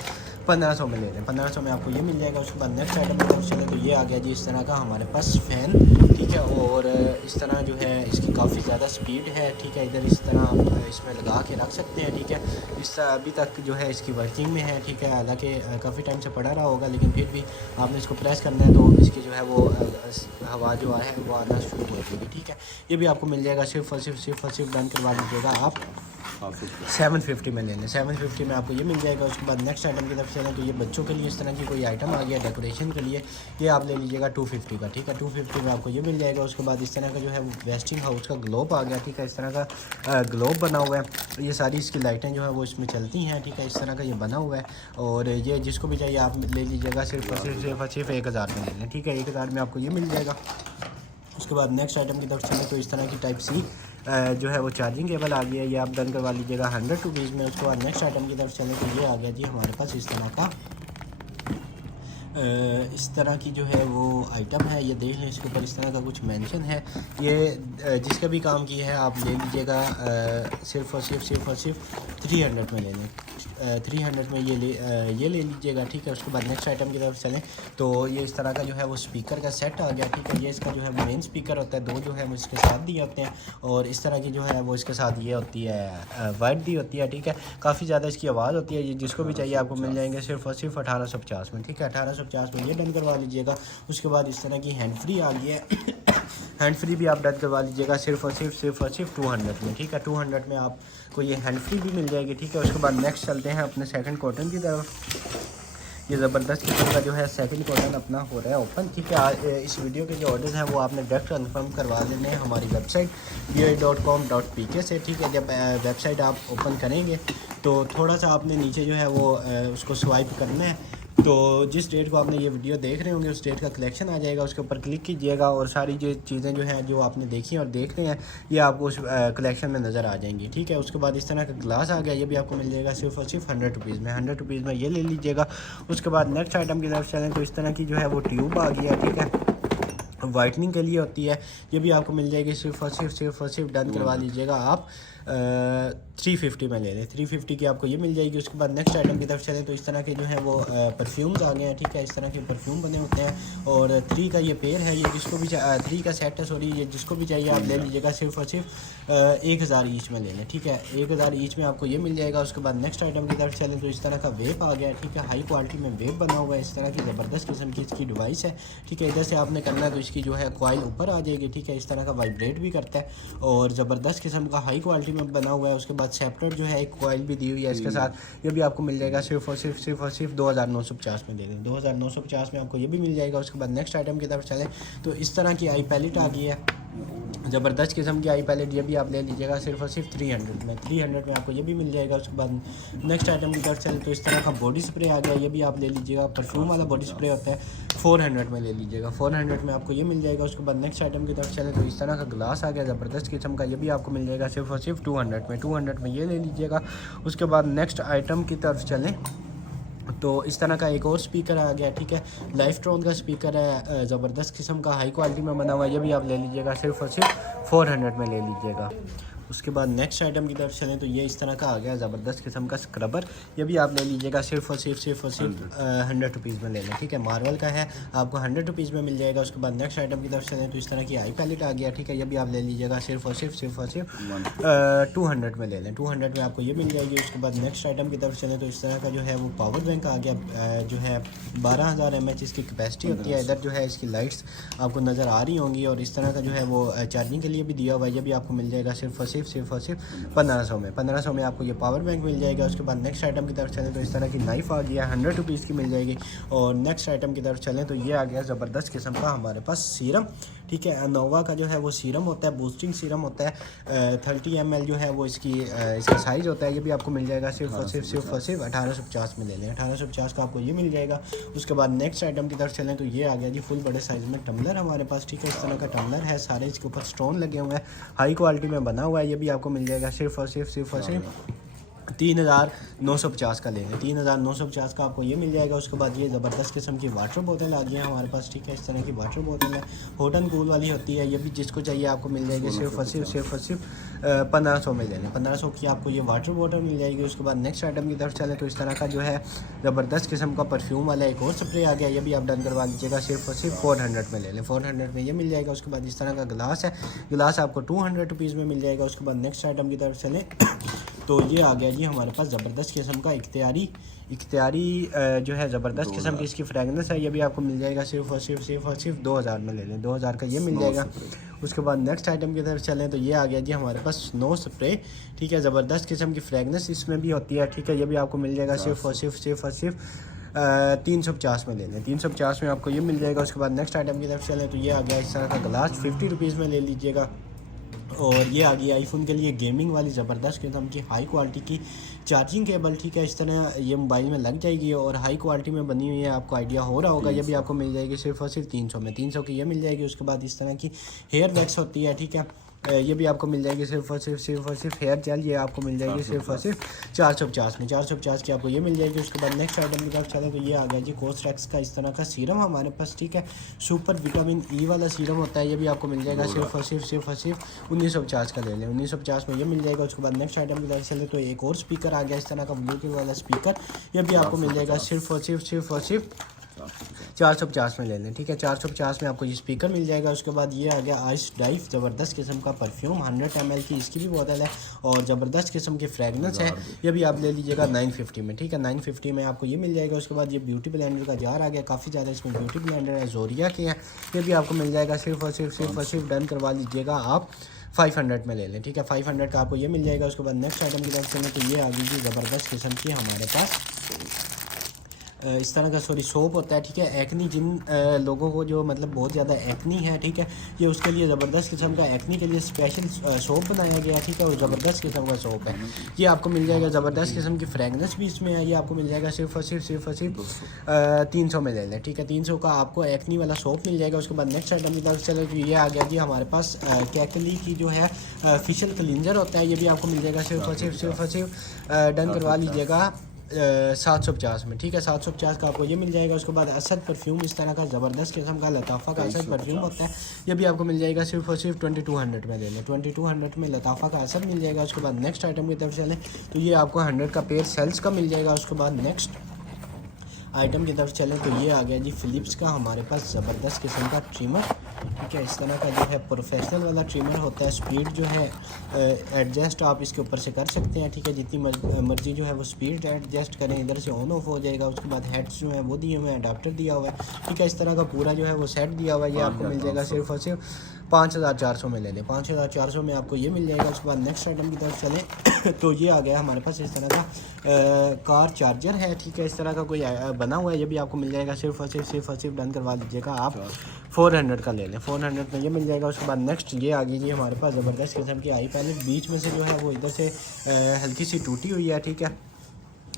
1500 में ले लें, 1500 में आपको ये मिल जाएगा। उसके बाद नेक्स्ट आइटम की तरफ चले तो ये आ गया जी इस तरह का हमारे पास फ़ैन, ठीक है। और इस तरह जो है इसकी काफ़ी ज़्यादा स्पीड है, ठीक है। इधर इस तरह आप इसमें लगा के रख सकते हैं, ठीक है। इस अभी तक जो है इसकी वर्किंग में है, ठीक है। हालांकि काफ़ी टाइम से पड़ा रहा होगा लेकिन फिर भी आपने इसको प्रेस करना है तो इसकी जो है वो हवा जो है वो आना शुरू हो जाएगी, ठीक है। ये भी आपको मिल जाएगा सिर्फ और सिर्फ डन करवा लीजिएगा आप 750 में ले लें, 750 में आपको ये मिल जाएगा। उसके बाद नेक्स्ट आइटम की तरफ चलें तो ये बच्चों के लिए इस तरह की कोई आइटम आ गया डेकोरेशन के लिए, ये आप ले लीजिएगा 250 का, ठीक है। 250 में आपको ये मिल जाएगा। उसके बाद इस तरह का जो है वो वेस्टिंग हाउस का ग्लोब आ गया, ठीक है। इस तरह का ग्लोब बना हुआ है। ये सारी इसकी लाइटें जो है वो इसमें चलती हैं, ठीक है। इस तरह का ये बना हुआ है और ये जिसको भी चाहिए आप ले लीजिएगा सिर्फ 1000 में ले लें, ठीक है। 1000 में आपको ये मिल जाएगा। उसके बाद नेक्स्ट आइटम की तरफ चलें तो इस तरह की टाइप सी जो है वो चार्जिंग केबल आ गया, ये आप डन करवा लीजिएगा 100 रुपीज़ में। उसके बाद नेक्स्ट आइटम की तरफ चलें तो ये आ गया जी हमारे पास इस तरह की जो है वो आइटम है। ये देख लें, इसके ऊपर इस तरह का कुछ मेंशन है। ये जिसका भी काम किया है आप ले लीजिएगा सिर्फ और सिर्फ 300 में ले लें, 300 में ये ले लीजिएगा, ठीक है। उसके बाद नेक्स्ट आइटम की तरफ चलें तो ये इस तरह का जो है वो स्पीकर का सेट आ गया, ठीक है। ये इसका जो है मेन स्पीकर होता है, दो जो है वो इसके साथ दिए होते हैं और इस तरह की जो है वो इसके साथ ये होती है वाइट दी होती है, ठीक है। काफ़ी ज़्यादा इसकी आवाज़ होती है। ये जिसको भी चाहिए आपको मिल जाएंगे सिर्फ और सिर्फ 1850 में, ठीक है। 1850 में ये डन करवा लीजिएगा। उसके बाद इस तरह की हैंड फ्री आ गई है हैंड फ्री भी आप डन करवा लीजिएगा सिर्फ और सिर्फ 200 में, ठीक है। 200 में आपको ये हैंड फ्री भी मिल जाएगी, ठीक है। उसके बाद नेक्स्ट चलते हैं अपने सेकंड कॉटन की तरफ। ये ज़बरदस्त किस्म का जो है सेकंड कॉटन अपना हो रहा है ओपन, ठीक है। इस वीडियो के जो ऑर्डर्स हैं वो आपने डायरेक्ट कन्फर्म करवा लेने हैं हमारी वेबसाइट boi.com.pk से, ठीक है। जब वेबसाइट आप ओपन करेंगे तो थोड़ा सा आपने नीचे जो है वो उसको स्वाइप करना है, तो जिस डेट को आपने ये वीडियो देख रहे होंगे उस डेट का कलेक्शन आ जाएगा, उसके ऊपर क्लिक कीजिएगा और सारी जो चीज़ें जो हैं जो आपने देखी और देख रहे हैं ये आपको उस कलेक्शन में नज़र आ जाएंगी, ठीक है। उसके बाद इस तरह का ग्लास आ गया, ये भी आपको मिल जाएगा सिर्फ और सिर्फ 100 रुपीज़ में, 100 रुपीज़ में ये ले लीजिएगा। उसके बाद नेक्स्ट आइटम की तरफ चलें तो इस तरह की जो है वो ट्यूब आ गई है, ठीक है। वाइटनिंग के लिए होती है, ये भी आपको मिल जाएगी सिर्फ और सिर्फ डन करवा लीजिएगा आप 350 में ले लें, 350 की आपको ये मिल जाएगी। उसके बाद नेक्स्ट आइटम की तरफ चलें तो इस तरह के जो है वो परफ्यूम्स आ गए हैं, ठीक है। इस तरह के परफ्यूम बने होते हैं और 3 का ये पेयर है, ये जिसको भी 3 का सेट है, सॉरी, ये जिसको भी चाहिए आप ले लीजिएगा सिर्फ और सिर्फ 1000 ईच में ले लें, ठीक है। 1000 ईच में आपको ये मिल जाएगा। उसके बाद नेक्स्ट आइटम की तरफ चलें तो इस तरह का वेप आ गया, ठीक है। हाई क्वालिटी में वेप बना हुआ है, इस तरह की ज़बरदस्त किस्म की इसकी डिवाइस है, ठीक है। इधर से आपने करना है तो इसकी जो है कॉइल ऊपर आ जाएगी, ठीक है। इस तरह का वाइब्रेट भी करता है और ज़बरदस्त किस्म का हाई क्वालिटी में बना हुआ है। उसके बाद सेपरेट जो है एक कॉइल भी दी हुई है इसके साथ, ये भी आपको मिल जाएगा सिर्फ और सिर्फ 2950 में ले लें, 2950 में आपको ये भी मिल जाएगा। उसके बाद नेक्स्ट आइटम की तरफ चलें तो इस तरह की आई पैलेट आ गई है, ज़बरदस्त किस्म की आई पैलेट, ये भी आप ले लीजिएगा सिर्फ और सिर्फ 300 में, 300 में आपको ये भी मिल जाएगा। उसके बाद नेक्स्ट आइटम की तरफ चले तो इस तरह का बॉडी स्प्रे आ गया, ये भी आप ले लीजिएगा, परफ्यूम वाला बॉडी स्प्रे होता है, 400 में ले लीजिएगा, 400 में आपको ये मिल जाएगा। उसके बाद नेक्स्ट आइटम की तरफ चले तो इस तरह का ग्लास आ गया ज़बरदस्त किस्म का, ये भी आपको मिल जाएगा सिर्फ और सिर्फ 200 में ये ले लीजिएगा। उसके बाद नेक्स्ट आइटम की तरफ चलें तो इस तरह का एक और स्पीकर आ गया, ठीक है। लाइफट्रॉन का स्पीकर है, ज़बरदस्त किस्म का हाई क्वालिटी में बना हुआ है, ये भी आप ले लीजिएगा सिर्फ और सिर्फ 400 में ले लीजिएगा। उसके बाद नेक्स्ट आइटम की तरफ चलें तो ये इस तरह का आ गया ज़बरदस्त किस्म का स्क्रबर। ये भी आप ले लीजिएगा सिर्फ और सिर्फ 100 रुपीज़ में ले लें, ठीक है। मार्वल का है, आपको 100 रुपीज़ में मिल जाएगा। उसके बाद नेक्स्ट आइटम की तरफ चलें तो इस तरह की आई पैलेट आ गया, ठीक है। ये भी आप ले लीजिएगा सिर्फ और सिर्फ 200 में ले लें, 200 में आपको ये मिल जाएगी। उसके बाद नेक्स्ट आइटम की तरफ चलें तो इस तरह का जो है वो पावर बैंक आ गया, जो है 12,000 mAh इसकी कैपेसिटी होती है। इधर जो है इसकी लाइट्स आपको नज़र आ रही होंगी और इस तरह का जो है वो चार्जिंग के लिए भी दिया हुआ है। ये भी आपको मिल जाएगा सिर्फ और सिर्फ 1500 में। 1500 में आपको ये पावर बैंक मिल जाएगा। उसके बाद नेक्स्ट आइटम की तरफ चलें तो इस तरह की नाइफ़ आ गया, 100 रुपीज़ की मिल जाएगी। और नेक्स्ट आइटम की तरफ चलें तो ये आ गया ज़बरदस्त किस्म का हमारे पास सीरम, ठीक है। अनोवा का जो है वो सीरम होता है, बूस्टिंग सीरम होता है, 30 ml जो है वो इसका साइज़ होता है। ये भी आपको मिल जाएगा सिर्फ और सिर्फ 1850 में ले लें, 1850 का आपको ये मिल जाएगा। उसके बाद नेक्स्ट आइटम की तरफ चलें तो ये आ गया जी फुल बड़े साइज़ में टम्बलर हमारे पास, ठीक है। इस तरह का टम्बलर है, सारे इसके ऊपर स्टोन लगे हुए हैं, हाई क्वालिटी में बना हुआ है। ये भी आपको मिल जाएगा सिर्फ और सिर्फ 3950 का लेंगे, 3950 का आपको ये मिल जाएगा। उसके बाद ये ज़बरदस्त किस्म की वाटर बोतल आ गई है हमारे पास, ठीक है। इस तरह की वाटर बोतल है, हॉट एंड कूल वाली होती है। ये भी जिसको चाहिए आपको मिल जाएगी सिर्फ और सिर्फ 1500 में लेना, 1500 की आपको ये वाटर बोतल मिल जाएगी। उसके बाद नेक्स्ट आइटम की तरफ चलें तो इस तरह का जो है ज़बरदस्त किस्म का परफ्यूम वाला एक और स्प्रे आ गया। ये भी आप डन करवा लीजिएगा, सिर्फ और सिर्फ 400 में ले लें, 400 में ये मिल जाएगा। उसके बाद इस तरह का गिलास है, गिलास आपको 200 रुपीज़ में मिल जाएगा। उसके बाद नेक्स्ट आइटम की तरफ चलें तो ये आ गया जी हमारे पास ज़बरदस्त किस्म का इख्तियारी जो है ज़बरदस्त किस्म की इसकी फ्रेगनेंस है। ये भी आपको मिल जाएगा सिर्फ और सिर्फ 2000 में ले लें, 2000 का ये मिल जाएगा। उसके बाद नेक्स्ट आइटम की तरफ चलें तो ये आ गया जी हमारे पास स्नो स्प्रे, ठीक है। ज़बरदस्त किस्म की फ्रेगनेंस इसमें भी होती है, ठीक है। ये भी आपको मिल जाएगा सिर्फ और सिर्फ 350 में ले लें, 350 में आपको ये मिल जाएगा। उसके बाद नेक्स्ट आइटम की तरफ चलें तो ये आ गया इस तरह का गिलास 50 रुपीज़ में ले लीजिएगा। और ये आ गई आईफोन के लिए गेमिंग वाली ज़बरदस्त किस्म की हाई क्वालिटी की चार्जिंग केबल, ठीक है। इस तरह ये मोबाइल में लग जाएगी और हाई क्वालिटी में बनी हुई है, आपको आइडिया हो रहा होगा। ये भी आपको मिल जाएगी सिर्फ और सिर्फ 300 में, 300 की ये मिल जाएगी। उसके बाद इस तरह की हेयर वैक्स होती है, ठीक है। ये भी आपको मिल जाएगी सिर्फ और सिर्फ हेयर जेल, ये आपको मिल जाएगी सिर्फ और सिर्फ 450 में, 450 की आपको ये मिल जाएगी। उसके बाद नेक्स्ट आइटम की तरफ चलें तो ये आ गया जी कोस्ट्रेक्स का इस तरह का सीरम हमारे पास, ठीक है। सुपर विटामिन ई वाला सीरम होता है। ये भी आपको मिल जाएगा सिर्फ और सिर्फ 1950 का ले लें, 1950 में ये मिल जाएगा। उसके बाद नेक्स्ट आइटम की तरफ चले तो एक और स्पीकर आ गया इस तरह का ब्लूटूथ वाला स्पीकर। ये भी आपको मिल जाएगा सिर्फ और सिर्फ 450 में ले लें, ठीक है। 450 में आपको ये स्पीकर मिल जाएगा। उसके बाद ये आ गया आइस डाइव, ज़बरदस्त किस्म का परफ्यूम, 100 ml की इसकी भी बोतल है और ज़बरदस्त किस्म की फ्रेगनेंस है। ये भी आप ले लीजिएगा 950 में, ठीक है। 950 में आपको ये मिल जाएगा। उसके बाद ये ब्यूटी ब्लेंडर का जार आ गया, काफ़ी ज़्यादा इसमें ब्यूटी ब्लेंडर है, जोरिया के हैं। ये भी आपको मिल जाएगा सिर्फ और सिर्फ डन करवा लीजिएगा आप 500 में ले लें, ठीक है। 500 का आपको ये मिल जाएगा। उसके बाद नेक्स्ट आइटम की तरफ चलें तो ये आ गई जी ज़बरदस्त किस्म की हमारे पास इस तरह का सोप होता है, ठीक है। एक्नी जिन लोगों को जो मतलब बहुत ज़्यादा एक्नी है, ठीक है, ये उसके लिए ज़बरदस्त किस्म का एक्नी के लिए स्पेशल सोप बनाया गया है, ठीक है। और ज़बरदस्त किस्म का सोप है, ये आपको मिल जाएगा। ज़बरदस्त किस्म की फ्रेगनेंस भी इसमें है। ये आपको मिल जाएगा सिर्फ और सिर्फ 300 में ले लें, ठीक है। 300 का आपको एक्नी वाला सोप मिल जाएगा। उसके बाद नेक्स्ट आइटम की तरफ चले तो ये आ गया जी हमारे पास कैकली की जो है फेशियल क्लींजर होता है। ये भी आपको मिल जाएगा सिर्फ और सिर्फ डन करवा लीजिएगा 750 में, ठीक है। 750 का आपको ये मिल जाएगा। उसके बाद असद परफ्यूम इस तरह का ज़बरदस्त किस्म का लताफ़ा का असद परफ्यूम होता है। ये भी आपको मिल जाएगा सिर्फ और सिर्फ 2200 में ले लें, 2200 में लताफ़ा का असद मिल जाएगा। उसके बाद नेक्स्ट आइटम की तरफ चलें तो ये आपको 100 का पेयर सेल्स का मिल जाएगा। उसके बाद नेक्स्ट आइटम की तरफ चलें तो ये आ गया जी फ़िलिप्स का हमारे पास ज़बरदस्त किस्म का ट्रिमर, ठीक है। इस तरह का जो है प्रोफेशनल वाला ट्रिमर होता है। स्पीड जो है एडजस्ट आप इसके ऊपर से कर सकते हैं, ठीक है। जितनी मर्जी जो है वो स्पीड एडजस्ट करें, इधर से ऑन ऑफ हो जाएगा। उसके बाद हेड्स जो है वो दिए हुए हैं, अडाप्टर दिया हुआ है, ठीक है। इस तरह का पूरा जो है वो सेट दिया हुआ है। ये आपको मिल जाएगा सिर्फ और सिर्फ 5400 में ले लें, 5400 में आपको ये मिल जाएगा। उसके बाद नेक्स्ट आइटम की तरफ चलें तो ये आ गया हमारे पास इस तरह का कार चार्जर है, ठीक है। इस तरह का कोई बना हुआ है। ये भी आपको मिल जाएगा सिर्फ और सिर्फ डन करवा लीजिएगा आप 400 का ले लें, 400 में ये मिल जाएगा। उसके बाद नेक्स्ट ये आ गई जी हमारे पास ज़बरदस्त किस्म की आई पैलेट, बीच में से जो है वो इधर से हल्की सी टूटी हुई है, ठीक है।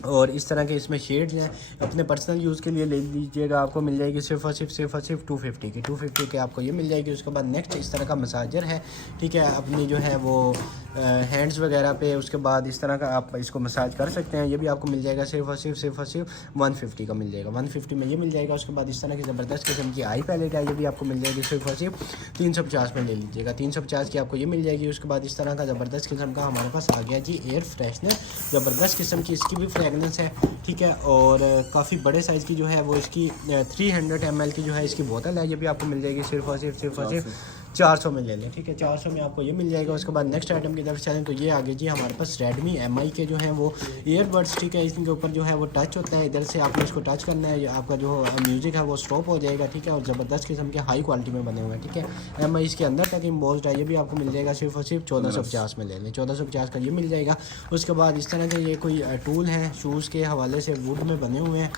और इस तरह के इसमें शेड्स हैं, अपने पर्सनल यूज़ के लिए ले लीजिएगा, आपको मिल जाएगी सिर्फ और सिर्फ 250 की 250 के आपको ये मिल जाएगी। उसके बाद नेक्स्ट इस तरह का मसाजर है, ठीक है, अपनी जो है वो हैंड्स वगैरह पे, उसके बाद इस तरह का आप इसको मसाज कर सकते हैं। ये भी आपको मिल जाएगा सिर्फ और सिर्फ 150 का मिल जाएगा, 150 में ये मिल जाएगा। उसके बाद इस तरह की ज़बरदस्त किस्म की आई पैलेट है, ये भी आपको मिल जाएगी सिर्फ और सिर्फ 350 में ले लीजिएगा, 350 की आपको ये मिल जाएगी। उसके बाद इस तरह का ज़बरदस्त किस्म का हमारे पास आ गया जी एयर फ्रेशनर, ज़बरदस्त किस्म की इसकी भी फ्रेगनेंस है, ठीक है, और काफ़ी बड़े साइज़ की जो है वो इसकी 300 ml की जो है इसकी बोतल है, ये भी आपको मिल जाएगी सिर्फ और सिर्फ 400 में ले लें, ठीक है, 400 में आपको ये मिल जाएगा। उसके बाद नेक्स्ट आइटम की तरफ चलें तो ये आगे जी हमारे पास Redmi MI के जो हैं वो ईयरबड्स, ठीक है, इसके ऊपर जो है वो टच होता है, इधर से आपने इसको टच करना है, आपका जो म्यूज़िक है वो स्टॉप हो जाएगा, ठीक है, और ज़बरदस्त किस्म के हाई क्वालिटी में बने हुए हैं, ठीक है। MI इसके अंदर तक इम्बोज्ड है, ये भी आपको मिल जाएगा सिर्फ और सिर्फ 1450 में ले लें, 1450 का ये मिल जाएगा। उसके बाद इस तरह के ये कोई टूल हैं शूज़ के हवाले से वुड में बने हुए हैं,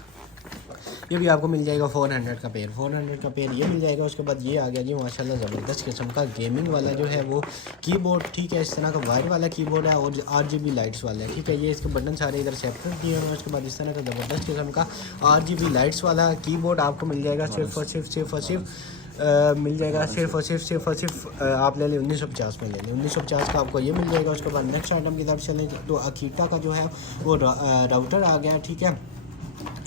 ये भी आपको मिल जाएगा 400 का पेयर, 400 का पेयर ये मिल जाएगा। उसके बाद ये आ गया जी माशाल्लाह ज़बरदस्त किस्म का गेमिंग वाला जो है वो कीबोर्ड, ठीक है, इस तरह का वायर वाला कीबोर्ड है और RGB लाइट्स वाला है, ठीक है, ये इसके बटन सारे इधर सेपरेट दिए हुए हैं। उसके बाद इस तरह का ज़बरदस्त किस्म का RGB लाइट्स वाला कीबोर्ड आपको मिल जाएगा सिर्फ और सिर्फ मिल जाएगा सिर्फ और सिर्फ आप ले लें 1950 में ले लें, 1950 का आपको ये मिल जाएगा। उसके बाद नेक्स्ट आइटम की तरफ चलें तो अकीटा का जो है वो राउटर आ गया, ठीक है,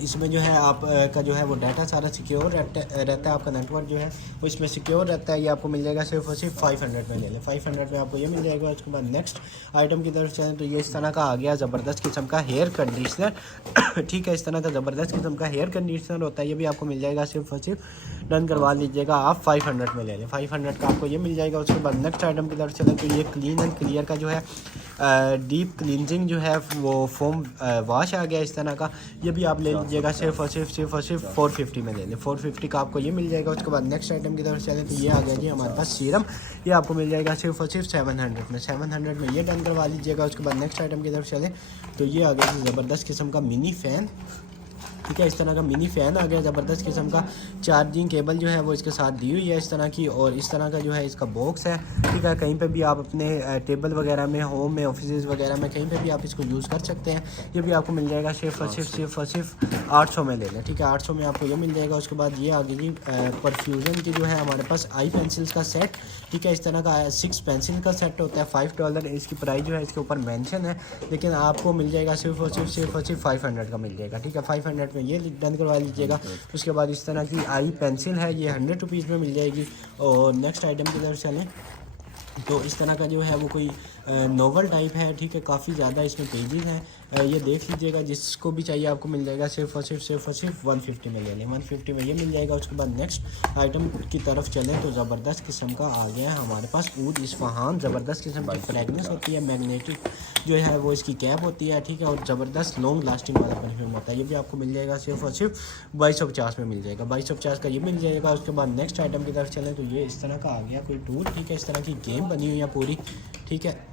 इसमें जो है आप का जो है वो डाटा सारा सिक्योर रहता है, आपका नेटवर्क जो है वो इसमें सिक्योर रहता है। ये आपको मिल जाएगा सिर्फ और सिर्फ 500 में ले लें, 500 में आपको ये मिल जाएगा। उसके बाद नेक्स्ट आइटम की तरफ चलें तो ये इस तरह का आ गया ज़बरदस्त किस्म का हेयर कंडीशनर, ठीक है, इस तरह का ज़बरदस्त किस्म का हेयर कंडीशनर होता है, ये भी आपको मिल जाएगा सिर्फ और सिर्फ डन करवा लीजिएगा आप 500 में ले लें, 500 का आपको ये मिल जाएगा। उसके बाद नेक्स्ट आइटम की तरफ चलें तो ये क्लीन एंड क्लियर का जो है डीप क्लींजिंग जो है वो फोम वाश आ गया इस तरह का, ये भी आप ले लीजिएगा सिर्फ और सिर्फ 450 में ले लें, 450 का आपको ये मिल जाएगा। उसके बाद नेक्स्ट आइटम की तरफ चलें तो ये आ गया जी हमारे पास सीरम, ये आपको मिल जाएगा सिर्फ और सिर्फ 700 में ये डन करवा लीजिएगा। उसके बाद नेक्स्ट आइटम की तरफ चलें तो ये आ गया जी ज़बरदस्त किस्म का मिनी फ़ैन, ठीक है, इस तरह का मिनी फ़ैन आ गया, ज़बरदस्त किस्म का चार्जिंग केबल जो है वो इसके साथ दी हुई है इस तरह की, और इस तरह का जो है इसका बॉक्स है, ठीक है, कहीं पे भी आप अपने टेबल वगैरह में, होम में, ऑफिस वगैरह में कहीं पे भी आप इसको यूज़ कर सकते हैं। ये भी आपको मिल जाएगा सिर्फ और सिर्फ 800 में ले लें, ठीक है, 800 में आपको ये मिल जाएगा। उसके बाद ये आ गई जी परफ्यूजन की जो है हमारे पास आई पेंसिल्स का सेट, ठीक है, इस तरह का 6 पेंसिल का सेट होता है, $5 इसकी प्राइस जो है इसके ऊपर मेंशन है, लेकिन आपको मिल जाएगा सिर्फ और सिर्फ 500 का मिल जाएगा, ठीक है, 500 में ये डन करवा लीजिएगा। उसके बाद इस तरह की आई पेंसिल है, ये 100 रुपीज़ में मिल जाएगी। और नेक्स्ट आइटम की तरफ चलें तो इस तरह का जो है वो कोई नोवेल टाइप है, ठीक है, काफ़ी ज़्यादा इसमें पेजेस हैं, ये देख लीजिएगा, जिसको भी चाहिए आपको मिल जाएगा सिर्फ और सिर्फ 150 में ले लें, 150 में ये मिल जाएगा। उसके बाद नेक्स्ट आइटम की तरफ चलें तो ज़बरदस्त किस्म का आ गया है हमारे पास ऊद इस्फहान, ज़बरदस्त किस्म की फ्रेगनेंस होती है, मैग्नेटिक जो है वो इसकी कैप होती है, ठीक है, और ज़बरदस्त लॉन्ग लास्टिंग वाला परफ्यूम होता है, ये भी आपको मिल जाएगा सिर्फ और सिर्फ 2250 में मिल जाएगा, 2250 का ये मिल जाएगा। उसके बाद नेक्स्ट आइटम की तरफ चलें तो ये इस तरह का आ गया कोई टूल, ठीक है, इस तरह की गेम बनी हुई है पूरी, ठीक है,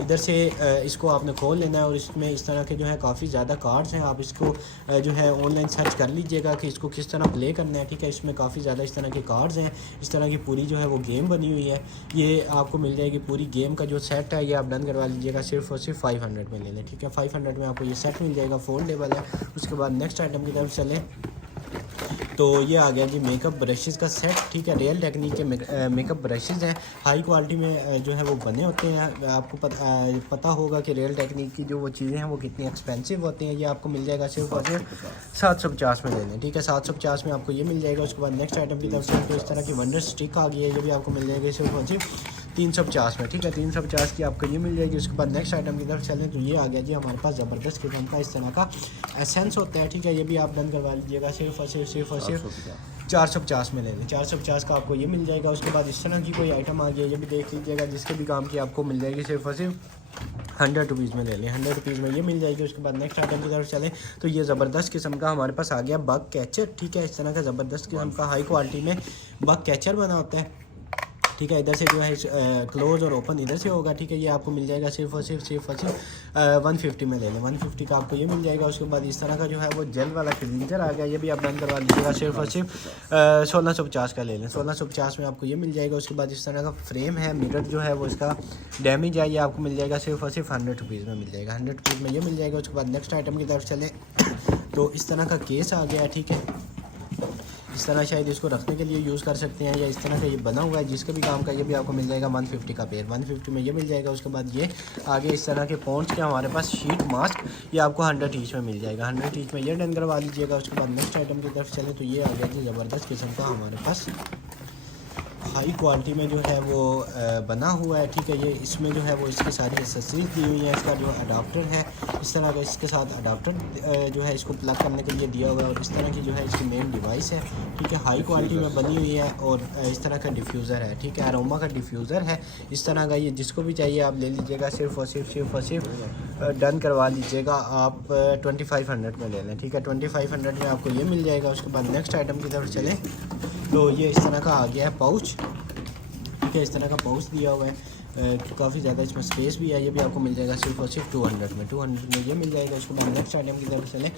इधर से इसको आपने खोल लेना है और इसमें इस तरह के जो है काफ़ी ज़्यादा कार्ड्स हैं, आप इसको जो है ऑनलाइन सर्च कर लीजिएगा कि इसको किस तरह प्ले करना है, ठीक है, इसमें काफ़ी ज़्यादा इस तरह के कार्ड्स हैं, इस तरह की पूरी जो है वो गेम बनी हुई है, ये आपको मिल जाएगी पूरी गेम का जो सेट है, ये आप डन करवा लीजिएगा सिर्फ और सिर्फ 500 में ले लें, ठीक है, 500 में आपको ये सेट मिल जाएगा, फोल्डेबल है। उसके बाद नेक्स्ट आइटम की तरफ चलें तो ये आ गया जी मेकअप ब्रशेज़ का सेट, ठीक है, रियल टेक्निक के मेकअप ब्रशेज़ हैं, हाई क्वालिटी में जो है वो बने होते हैं, आपको पता होगा कि रियल टेक्निक की जो वो चीज़ें हैं वो कितनी एक्सपेंसिव होती हैं, ये आपको मिल जाएगा सिर्फ और सिर्फ 750 में ले लें, ठीक है, 750 में आपको ये मिल जाएगा। उसके बाद नेक्स्ट आइटम की तरफ से तो इस तरह की वंडर स्टिक आ गई है, ये भी आपको मिल जाएगी सिर्फ और सिर्फ 350 में, ठीक है, 350 की आपको ये मिल जाएगी। उसके बाद नेक्स्ट आइटम की तरफ चलें तो ये आ गया जी हमारे पास ज़बरदस्त किस्म का इस तरह का एसेंस होता है, ठीक है, ये भी आप डन करवा लीजिएगा सिर्फ और सिर्फ 450 में ले लें, 450 का आपको ये मिल जाएगा। उसके बाद इस तरह की कोई आइटम आ गई है, ये भी देख लीजिएगा, जिसके भी काम की आपको मिल जाएगी सिर्फ और सिर्फ 100 रुपीज़ में ले लें, 100 रुपीज़ में ये मिल जाएगी। उसके बाद नेक्स्ट आइटम की तरफ चलें तो ये ज़बरदस्त किस्म का हमारे पास आ गया बग कैचर, ठीक है, इस तरह का ज़बरदस्त किस्म का हाई क्वालिटी में बग कैचर बना होता है, ठीक है। इधर से जो है क्लोज और ओपन इधर से होगा, ठीक है। ये आपको मिल जाएगा सिर्फ और सिर्फ 150 में ले लें, 150 का आपको ये मिल जाएगा। उसके बाद इस तरह का जो है वो जेल वाला क्लींजर आ गया, ये भी आप डन करवा लीजिएगा, सिर्फ और सिर्फ 1650 का ले लें, 1650 में आपको ये मिल जाएगा। उसके बाद इस तरह का फ्रेम है, मिरर जो है वो इसका डैमेज है, ये आपको मिल जाएगा सिर्फ और सिर्फ 100 रुपीज़ में मिल जाएगा, 100 रुपीज़ में ये मिल जाएगा। उसके बाद नेक्स्ट आइटम की तरफ चलें तो इस तरह का केस आ गया है, ठीक है। इस तरह शायद इसको रखने के लिए यूज़ कर सकते हैं, या इस तरह का ये बना हुआ है जिसके भी काम का, ये भी आपको मिल जाएगा 150 का पेयर, 150 में ये मिल जाएगा। उसके बाद ये आगे इस तरह के पॉन्ड्स के हमारे पास शीट मास्क, ये आपको 100 ईच में मिल जाएगा, 100 ईच में ये डन करवा लीजिएगा। उसके बाद नेक्स्ट आइटम की तरफ चले तो ये आ गया जी ज़बरदस्त किस्म का हमारे पास हाई क्वालिटी में जो है वो बना हुआ है, ठीक है। ये इसमें जो है वो इसकी सारी एक्सेसरीज दी हुई है। इसका जो अडाप्टर है इस तरह का, इसके साथ अडाप्टर जो है इसको प्लग करने के लिए दिया हुआ है, और इस तरह की जो है इसकी मेन डिवाइस है, ठीक है। हाई क्वालिटी में बनी हुई है, और इस तरह का डिफ्यूज़र है, ठीक है। अरोमा का डिफ्यूज़र है इस तरह का, ये जिसको भी चाहिए आप ले लीजिएगा, सिर्फ और सिर्फ डन करवा लीजिएगा आप 2500 में ले लें, ठीक है। 2500 में आपको ये मिल जाएगा। उसके बाद नेक्स्ट आइटम की तरफ चलें तो ये इस तरह का आ गया है पाउच, ठीक है। इस तरह का पाउच दिया हुआ है, काफ़ी ज़्यादा इसमें स्पेस भी है, ये भी आपको मिल जाएगा सिर्फ और सिर्फ 200 में, 200 में ये मिल जाएगा। उसके बाद नेक्स्ट आइटम की तरफ चलें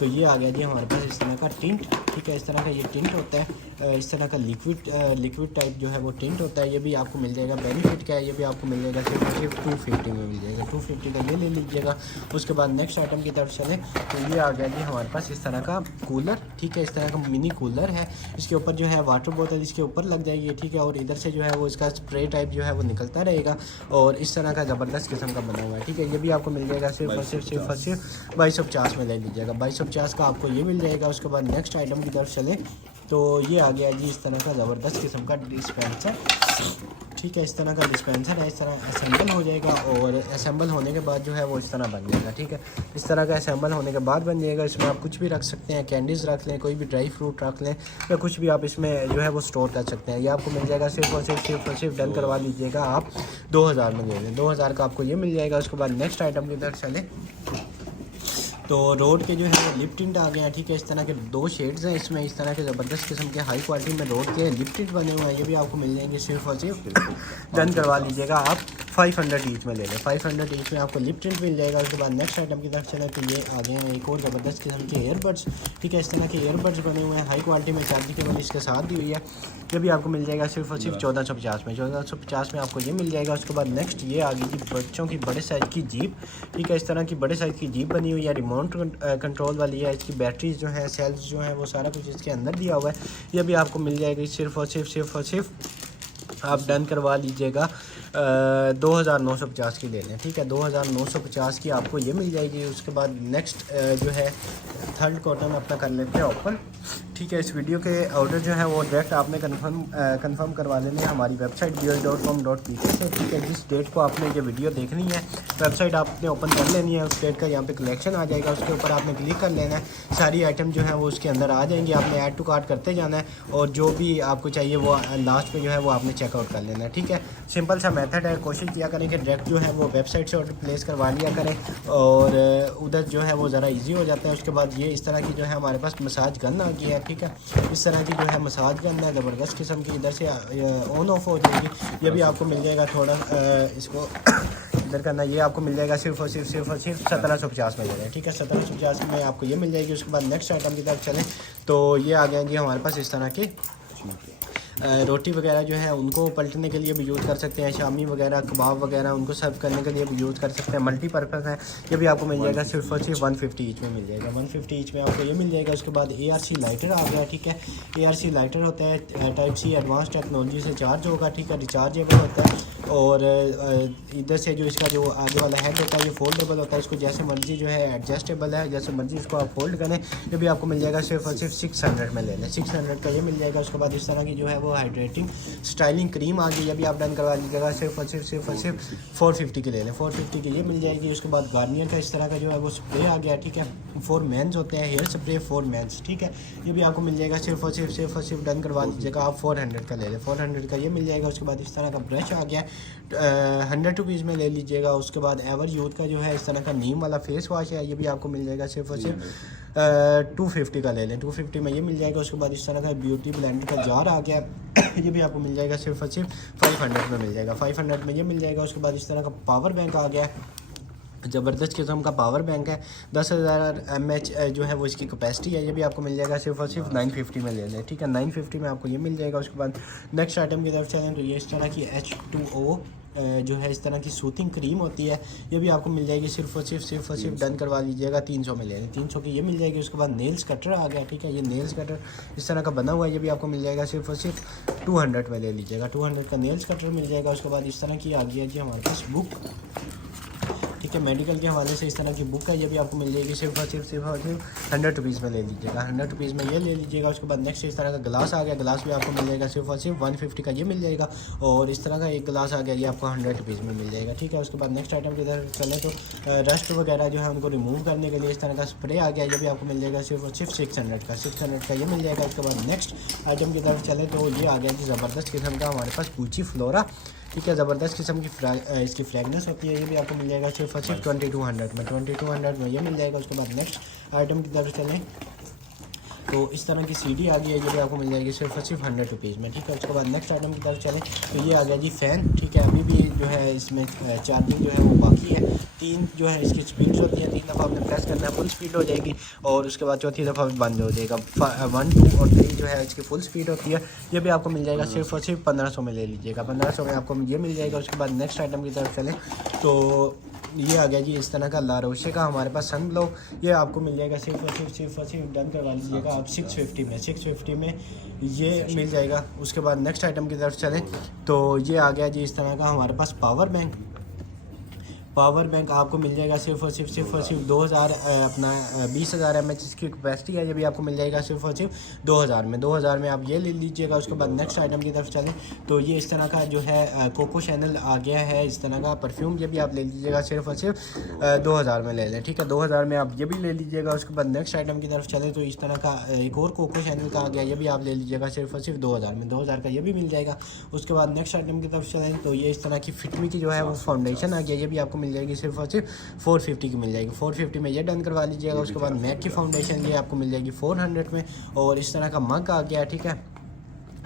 तो ये आ गया जी हमारे पास इस तरह का टिंट, ठीक है। इस तरह का ये टिंट होता है, इस तरह का लिक्विड टाइप जो है वो टिंट होता है, ये भी आपको मिल जाएगा। बेनिफिट क्या है, ये भी आपको मिल जाएगा सिर्फ और सिर्फ 250 में मिल जाएगा, 250 का ये ले लीजिएगा। उसके बाद नेक्स्ट आइटम की तरफ चलें तो ये आ गया जी हमारे पास इस तरह का कूलर, ठीक है। इस तरह का मिनी कूलर है, इसके ऊपर जो है वाटर बोतल इसके ऊपर लग जाएगी, ठीक है। और इधर से जो है वो इसका स्प्रे टाइप जो है वो निकलता रहेगा, और इस तरह का ज़बरदस्त किस्म का बना हुआ है, ठीक है। ये भी आपको मिल जाएगा सिर्फ और सिर्फ 2250 में ले लीजिएगा, 2250 का आपको ये मिल जाएगा। उसके बाद नेक्स्ट आइटम की तरफ चले तो ये आ गया जी इस तरह का ज़बरदस्त किस्म का डिस्पेंसर, ठीक है। इस तरह का डिस्पेंसर है, इस तरह असेंबल हो जाएगा, और असेंबल होने के बाद जो है वो इस तरह बन जाएगा, ठीक है। इस तरह का असेंबल होने के बाद बन जाएगा। इसमें आप कुछ भी रख सकते हैं, कैंडीज़ रख लें, कोई भी ड्राई फ्रूट रख लें, या कुछ भी आप इसमें जो है वो स्टोर कर सकते हैं। ये आपको मिल जाएगा सिर्फ और सिर्फ डन करवा लीजिएगा आप 2000 में ले लें, 2000 का आपको ये मिल जाएगा। उसके बाद नेक्स्ट आइटम की तरफ चले तो रोड के जो है वो लिप टिंट आ गए हैं, ठीक है। इस तरह के 2 शेड्स हैं इसमें, इस तरह के ज़बरदस्त किस्म के हाई क्वालिटी में रोड के लिप टिंट बने हुए हैं, ये भी आपको मिल जाएंगे सिर्फ और सिर्फ डन करवा लीजिएगा आप 500 ईच में ले लें, 500 ईच में आपको लिप टिंट मिल जाएगा। उसके बाद नेक्स्ट आइटम की तरफ चलें तो ये आ गए हैं एक और ज़बरदस्त किस्म के ईयरबड्स, ठीक है। इस तरह के ईयरबड्स बने हुए हैं हाई क्वालिटी में, चार्जिंग केबल इसके साथ दी हुई है, ये भी आपको मिल जाएगा सिर्फ और सिर्फ 1450 में, 1450 में आपको ये मिल जाएगा। उसके बाद नेक्स्ट ये आ गई जी बच्चों की बड़े साइज़ की जीप, ठीक है। इस तरह की बड़े साइज़ की जीप बनी हुई है, रिमोट कंट्रोल वाली है, इसकी बैटरीज जो है, सेल्स जो है, वो सारा कुछ इसके अंदर दिया हुआ है, ये भी आपको मिल जाएगी सिर्फ और सिर्फ आप डन करवा लीजिएगा 2950 की ले लें, ठीक है। 2950 की आपको ये मिल जाएगी। उसके बाद नेक्स्ट जो है थर्ड कॉटन अपना कर लेते हैं ओपन, ठीक है। इस वीडियो के ऑर्डर जो है वो डायरेक्ट आपने कंफर्म करवा लेने हैं हमारी वेबसाइट boi.com.pk से, ठीक है। जिस डेट को आपने ये वीडियो देखनी है वेबसाइट आपने ओपन कर लेनी है, उस डेट का यहाँ पे कलेक्शन आ जाएगा, उसके ऊपर आपने क्लिक कर लेना है, सारी आइटम जो है वो उसके अंदर आ जाएंगी, आपने ऐड टू कार्ट करते जाना है, और जो भी आपको चाहिए वो लास्ट पे जो है वो आपने चेकआउट कर लेना है, ठीक है। सिंपल सा मेथड है, कोशिश किया करें कि डायरेक्ट जो है वो वेबसाइट से ऑर्डर प्लेस करवा लिया करें, और उधर जो है वो ज़रा ईजी हो जाता है। उसके बाद ये इस तरह की जो है हमारे पास मसाज गन आ गई है, ठीक है। इस तरह की जो है मसाज गन है ज़बरदस्त किस्म की, इधर से ऑन ऑफ हो जाएगी, ये भी आपको मिल जाएगा। थोड़ा इसको इधर करना, ये आपको मिल जाएगा सिर्फ और सिर्फ 1750 में ले जाएगा, ठीक है। 1750 में आपको ये मिल जाएगी। उसके बाद नेक्स्ट आइटम की तरफ चलें तो ये आ गए जी हमारे पास इस तरह के रोटी वगैरह जो है उनको पलटने के लिए भी यूज़ कर सकते हैं, शामी वगैरह कबाब वगैरह उनको सर्व करने के लिए भी यूज़ कर सकते हैं, मल्टीपर्पज़ है। ये भी आपको मिल जाएगा सिर्फ और सिर्फ 150 ईच में मिल जाएगा, 150 ईच में आपको ये मिल जाएगा। उसके बाद ARC लाइटर आ गया, ठीक है। ARC लाइटर होता है टाइप C एडवांस टेक्नोलॉजी से चार्ज होगा, ठीक है, रिचार्जेबल होता है, और इधर से जो इसका जो आगे वाला हेड होता है ये फोल्डेबल होता है, इसको जैसे मर्जी जो है एडजस्टेबल है, जैसे मर्जी इसको आप फोल्ड करें, ये भी आपको मिल जाएगा सिर्फ और सिर्फ 600 में ले लें, 600 का ये मिल जाएगा। उसके बाद इस तरह की जो है वो हाइड्रेटिंग स्टाइलिंग क्रीम आ गई, ये भी आप डन करवा लीजिएगा सिर्फ और सिर्फ 450 की ले लें, 450 की ये मिल जाएगी। उसके बाद गार्नियर का इस तरह का जो है वो स्प्रे आ गया, ठीक है, 4 मेंस होते हैं, हेयर स्प्रे 4 मेंस, ठीक है, ये भी आपको मिल जाएगा सिर्फ और सिर्फ डन करवा लीजिएगा आप 400 का ले लें, 400 का ये मिल जाएगा। उसके बाद इस तरह का ब्रश आ गया 100 रुपीज़ में ले लीजिएगा। उसके बाद एवर यूथ का जो है इस तरह का नीम वाला फेस वॉश है, ये भी आपको मिल जाएगा सिर्फ और सिर्फ 250 का ले लें, 250 में ये मिल जाएगा। उसके बाद इस तरह का ब्यूटी ब्लेंडर का जार आ गया, ये भी आपको मिल जाएगा सिर्फ और सिर्फ 500 में मिल जाएगा, 500 में ये मिल जाएगा। उसके बाद इस तरह का पावर बैंक आ गया, ज़बरदस्त किस्म का पावर बैंक है, 10,000 mAh जो है वो इसकी कैपेसिटी है। ये भी आपको मिल जाएगा सिर्फ और सिर्फ 950 में ले लें, ठीक है, 950 में आपको ये मिल जाएगा। उसके बाद नेक्स्ट आइटम की तरफ चलें तो ये इस तरह की H2O जो है इस तरह की सूथिंग क्रीम होती है, ये भी आपको मिल जाएगी सिर्फ और सिर्फ डन करवा लीजिएगा 300 में ले लें, 300 की ये मिल जाएगी। उसके बाद नेल्स कटर आ गया, ठीक है, ये नेल्स कटर इस तरह का बना हुआ है, ये भी आपको मिल जाएगा सिर्फ और सिर्फ 200 में ले लीजिएगा, 200 का नेल्स कटर मिल जाएगा। उसके बाद इस तरह की आ गया जी हमारे पास बुक, ठीक है, मेडिकल के हवाले से इस तरह की बुक है, ये भी आपको मिल जाएगी सिर्फ और सिर्फ 100 रुपीज़ में ले लीजिएगा, 100 रुपीज़ में ये ले लीजिएगा। उसके बाद नेक्स्ट इस तरह का गिलास आ गया, गिलास भी आपको मिल जाएगा सिर्फ और सिर्फ 150 का ये मिल जाएगा। और इस तरह का एक गिलास आ गया, ये आपको 100 रुपीज़ में मिल जाएगा, ठीक है। उसके बाद नेक्स्ट आइटम की तरफ चलें तो रस्ट वगैरह जो है उनको रिमूव करने के लिए इस तरह का स्प्रे आ गया, ये भी आपको मिल जाएगा सिर्फ और सिर्फ 600 का ये मिल जाएगा। उसके बाद नेक्स्ट आइटम की तरफ चलें तो ये आ गया कि ज़बरदस्त किस्म का हमारे पास गुची फ्लोरा, ठीक है, ज़बरदस्त किस्म की इसकी फ्रेगनेंस होती है, ये भी आपको मिल जाएगा सिर्फ और सिर्फ 2200 में, 2200 में ये मिल जाएगा। उसके बाद नेक्स्ट आइटम की तरफ चलें तो इस तरह की सीडी आ गई है, ये भी आपको मिल जाएगी सिर्फ और सिर्फ 100 रुपीज़ में, ठीक है। उसके बाद नेक्स्ट आइटम की तरफ चलें तो ये आ गया जी फ़ैन, ठीक है, अभी भी जो है इसमें चार्जिंग जो है वो बाकी है, 3 जो है इसकी स्पीड होती है, 3 दफ़ा आपने प्रेस करना है फुल स्पीड हो जाएगी, और उसके बाद चौथी दफ़ा बंद हो जाएगा। 1, 2 और 3 जो है इसकी फुल स्पीड होती है, ये भी आपको मिल जाएगा सिर्फ और सिर्फ 1500 में ले लीजिएगा, 1500 में आपको ये मिल जाएगा। उसके बाद नेक्स्ट आइटम की तरफ चलें तो ये आ गया जी इस तरह का ला रोशे का हमारे पास सन ग्लो, ये आपको मिल जाएगा सिर्फ और सिर्फ डन करवा लीजिएगा आप 650 में ये मिल जाएगा। उसके बाद नेक्स्ट आइटम की तरफ चलें तो ये आ गया जी इस तरह का हमारे पास पावर बैंक आपको मिल जाएगा सिर्फ और सिर्फ 2000 अपना 20,000 mAh की कैपेसिटी है, ये भी आपको मिल जाएगा सिर्फ और सिर्फ 2000 में आप ये ले लीजिएगा। उसके बाद नेक्स्ट आइटम की तरफ चलें तो ये इस तरह का जो है कोको शैनल आ गया है इस तरह का परफ्यूम, ये भी आप ले लीजिएगा सिर्फ और सिर्फ 2000 में ले लें, ठीक है, 2000 में आप ये भी ले लीजिएगा। उसके बाद नेक्स्ट आइटम की तरफ चलें तो इस तरह का एक और कोको शैनल का आ गया, ये भी आप ले लीजिएगा सिर्फ और सिर्फ 2000 में, 2000 का ये भी मिल जाएगा। उसके बाद नेक्स्ट आइटम की तरफ चलें तो ये इस तरह की फिटमी की जो है वो फाउंडेशन आ गया, ये भी आपको मिल जाएगी सिर्फ और सिर्फ 450 की मिल जाएगी, 450 में ये डन करवा लीजिएगा। उसके बाद मैक की फाउंडेशन ये आपको मिल जाएगी 400 में, और इस तरह का मग आ गया, ठीक है,